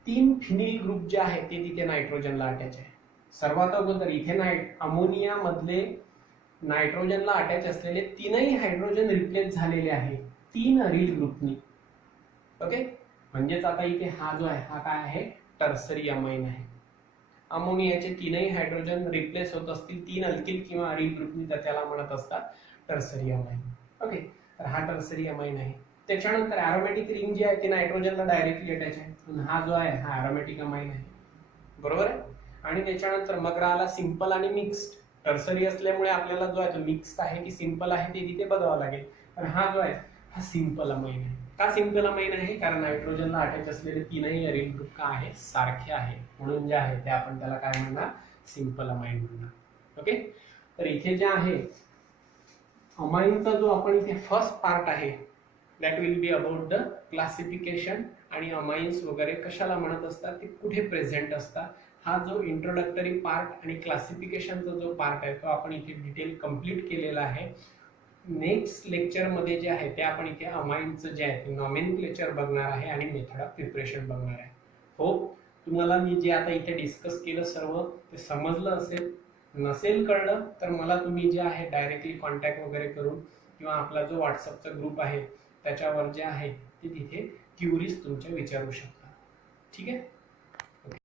3 फिनिल ग्रुप जे आहेत ते तिथे नायट्रोजनला अटॅच आहे. सर्वात अगोदर इथे अमोनिया मधले नायट्रोजनला अटॅच असलेले 3ही हायड्रोजन रिप्लेस झालेले आहे 3 अरिल ग्रुपनी. ओके, म्हणजेच आता इथे हा जो आहे हा काय आहे, टर्सरी अमाइन आहे. अमोनियाचे 3ही हायड्रोजन रिप्लेस होत असतील 3 अल्किल किंवा अरिल ग्रुपनी, तर त्याला म्हणत असतात टर्सरी अमाइन. ओके, तर हा टर्सरी अमाइन आहे. त्याच्यानंतर अरोमॅटिक रिंग जी आहे ती नायट्रोजनला डायरेक्टली अटॅच आहे, हा जो आहे हा अरोमॅटिक अमाइन आहे, बरोबर आहे. आणि त्याच्यानंतर मग राहिला सिंपल आणि मिक्स्ड. टर्सरी असल्यामुळे आपल्याला जो आहे तो मिक्स्ड आहे की सिंपल आहे ते तिथे बघावं लागेल. पण हा जो आहे हा सिंपल अमाइन आहे. का सिंपल अमाइन आहे, कारण नायट्रोजनला अटॅच असलेले 3ही अरिल ग्रुप का आहे, सारखे आहे, म्हणून जे आहे ते आपण त्याला काय म्हणणार, सिंपल अमाइन म्हणणार. ओके, तर इथे जे आहे अमाइनचा जो आपण इथे फर्स्ट पार्ट आहे that will be about the classification आणि अमाइन्स वगैरे कशाला म्हणत असतात, ते कुठे प्रेझेंट असतात. हा जो इंट्रोडक्टरी पार्ट आणि क्लासिफिकेशनचा जो पार्ट आहे तो आपण इथे डिटेल कंप्लीट केलेला आहे. नेक्स्ट लेक्चर मध्ये जे आहे ते आपण इथे अमाइनचं जे आहे ते नॉमेनक्लेचर बघणार आहे आणि मेथड ऑफ प्रिपरेशन बघणार आहे. होप तुम्हाला मी जे आता इथे डिस्कस केलं सर्व ते समजलं असेल. नसेल कळलं तर मला तुम्ही जे आहे डायरेक्टली कॉन्टॅक्ट वगैरे करून किंवा आपला जो व्हॉट्सअपचा ग्रुप आहे त्याच्यावर जे आहे ते तिथे क्युरीज तुमच्या विचारू शकता. ठीक आहे.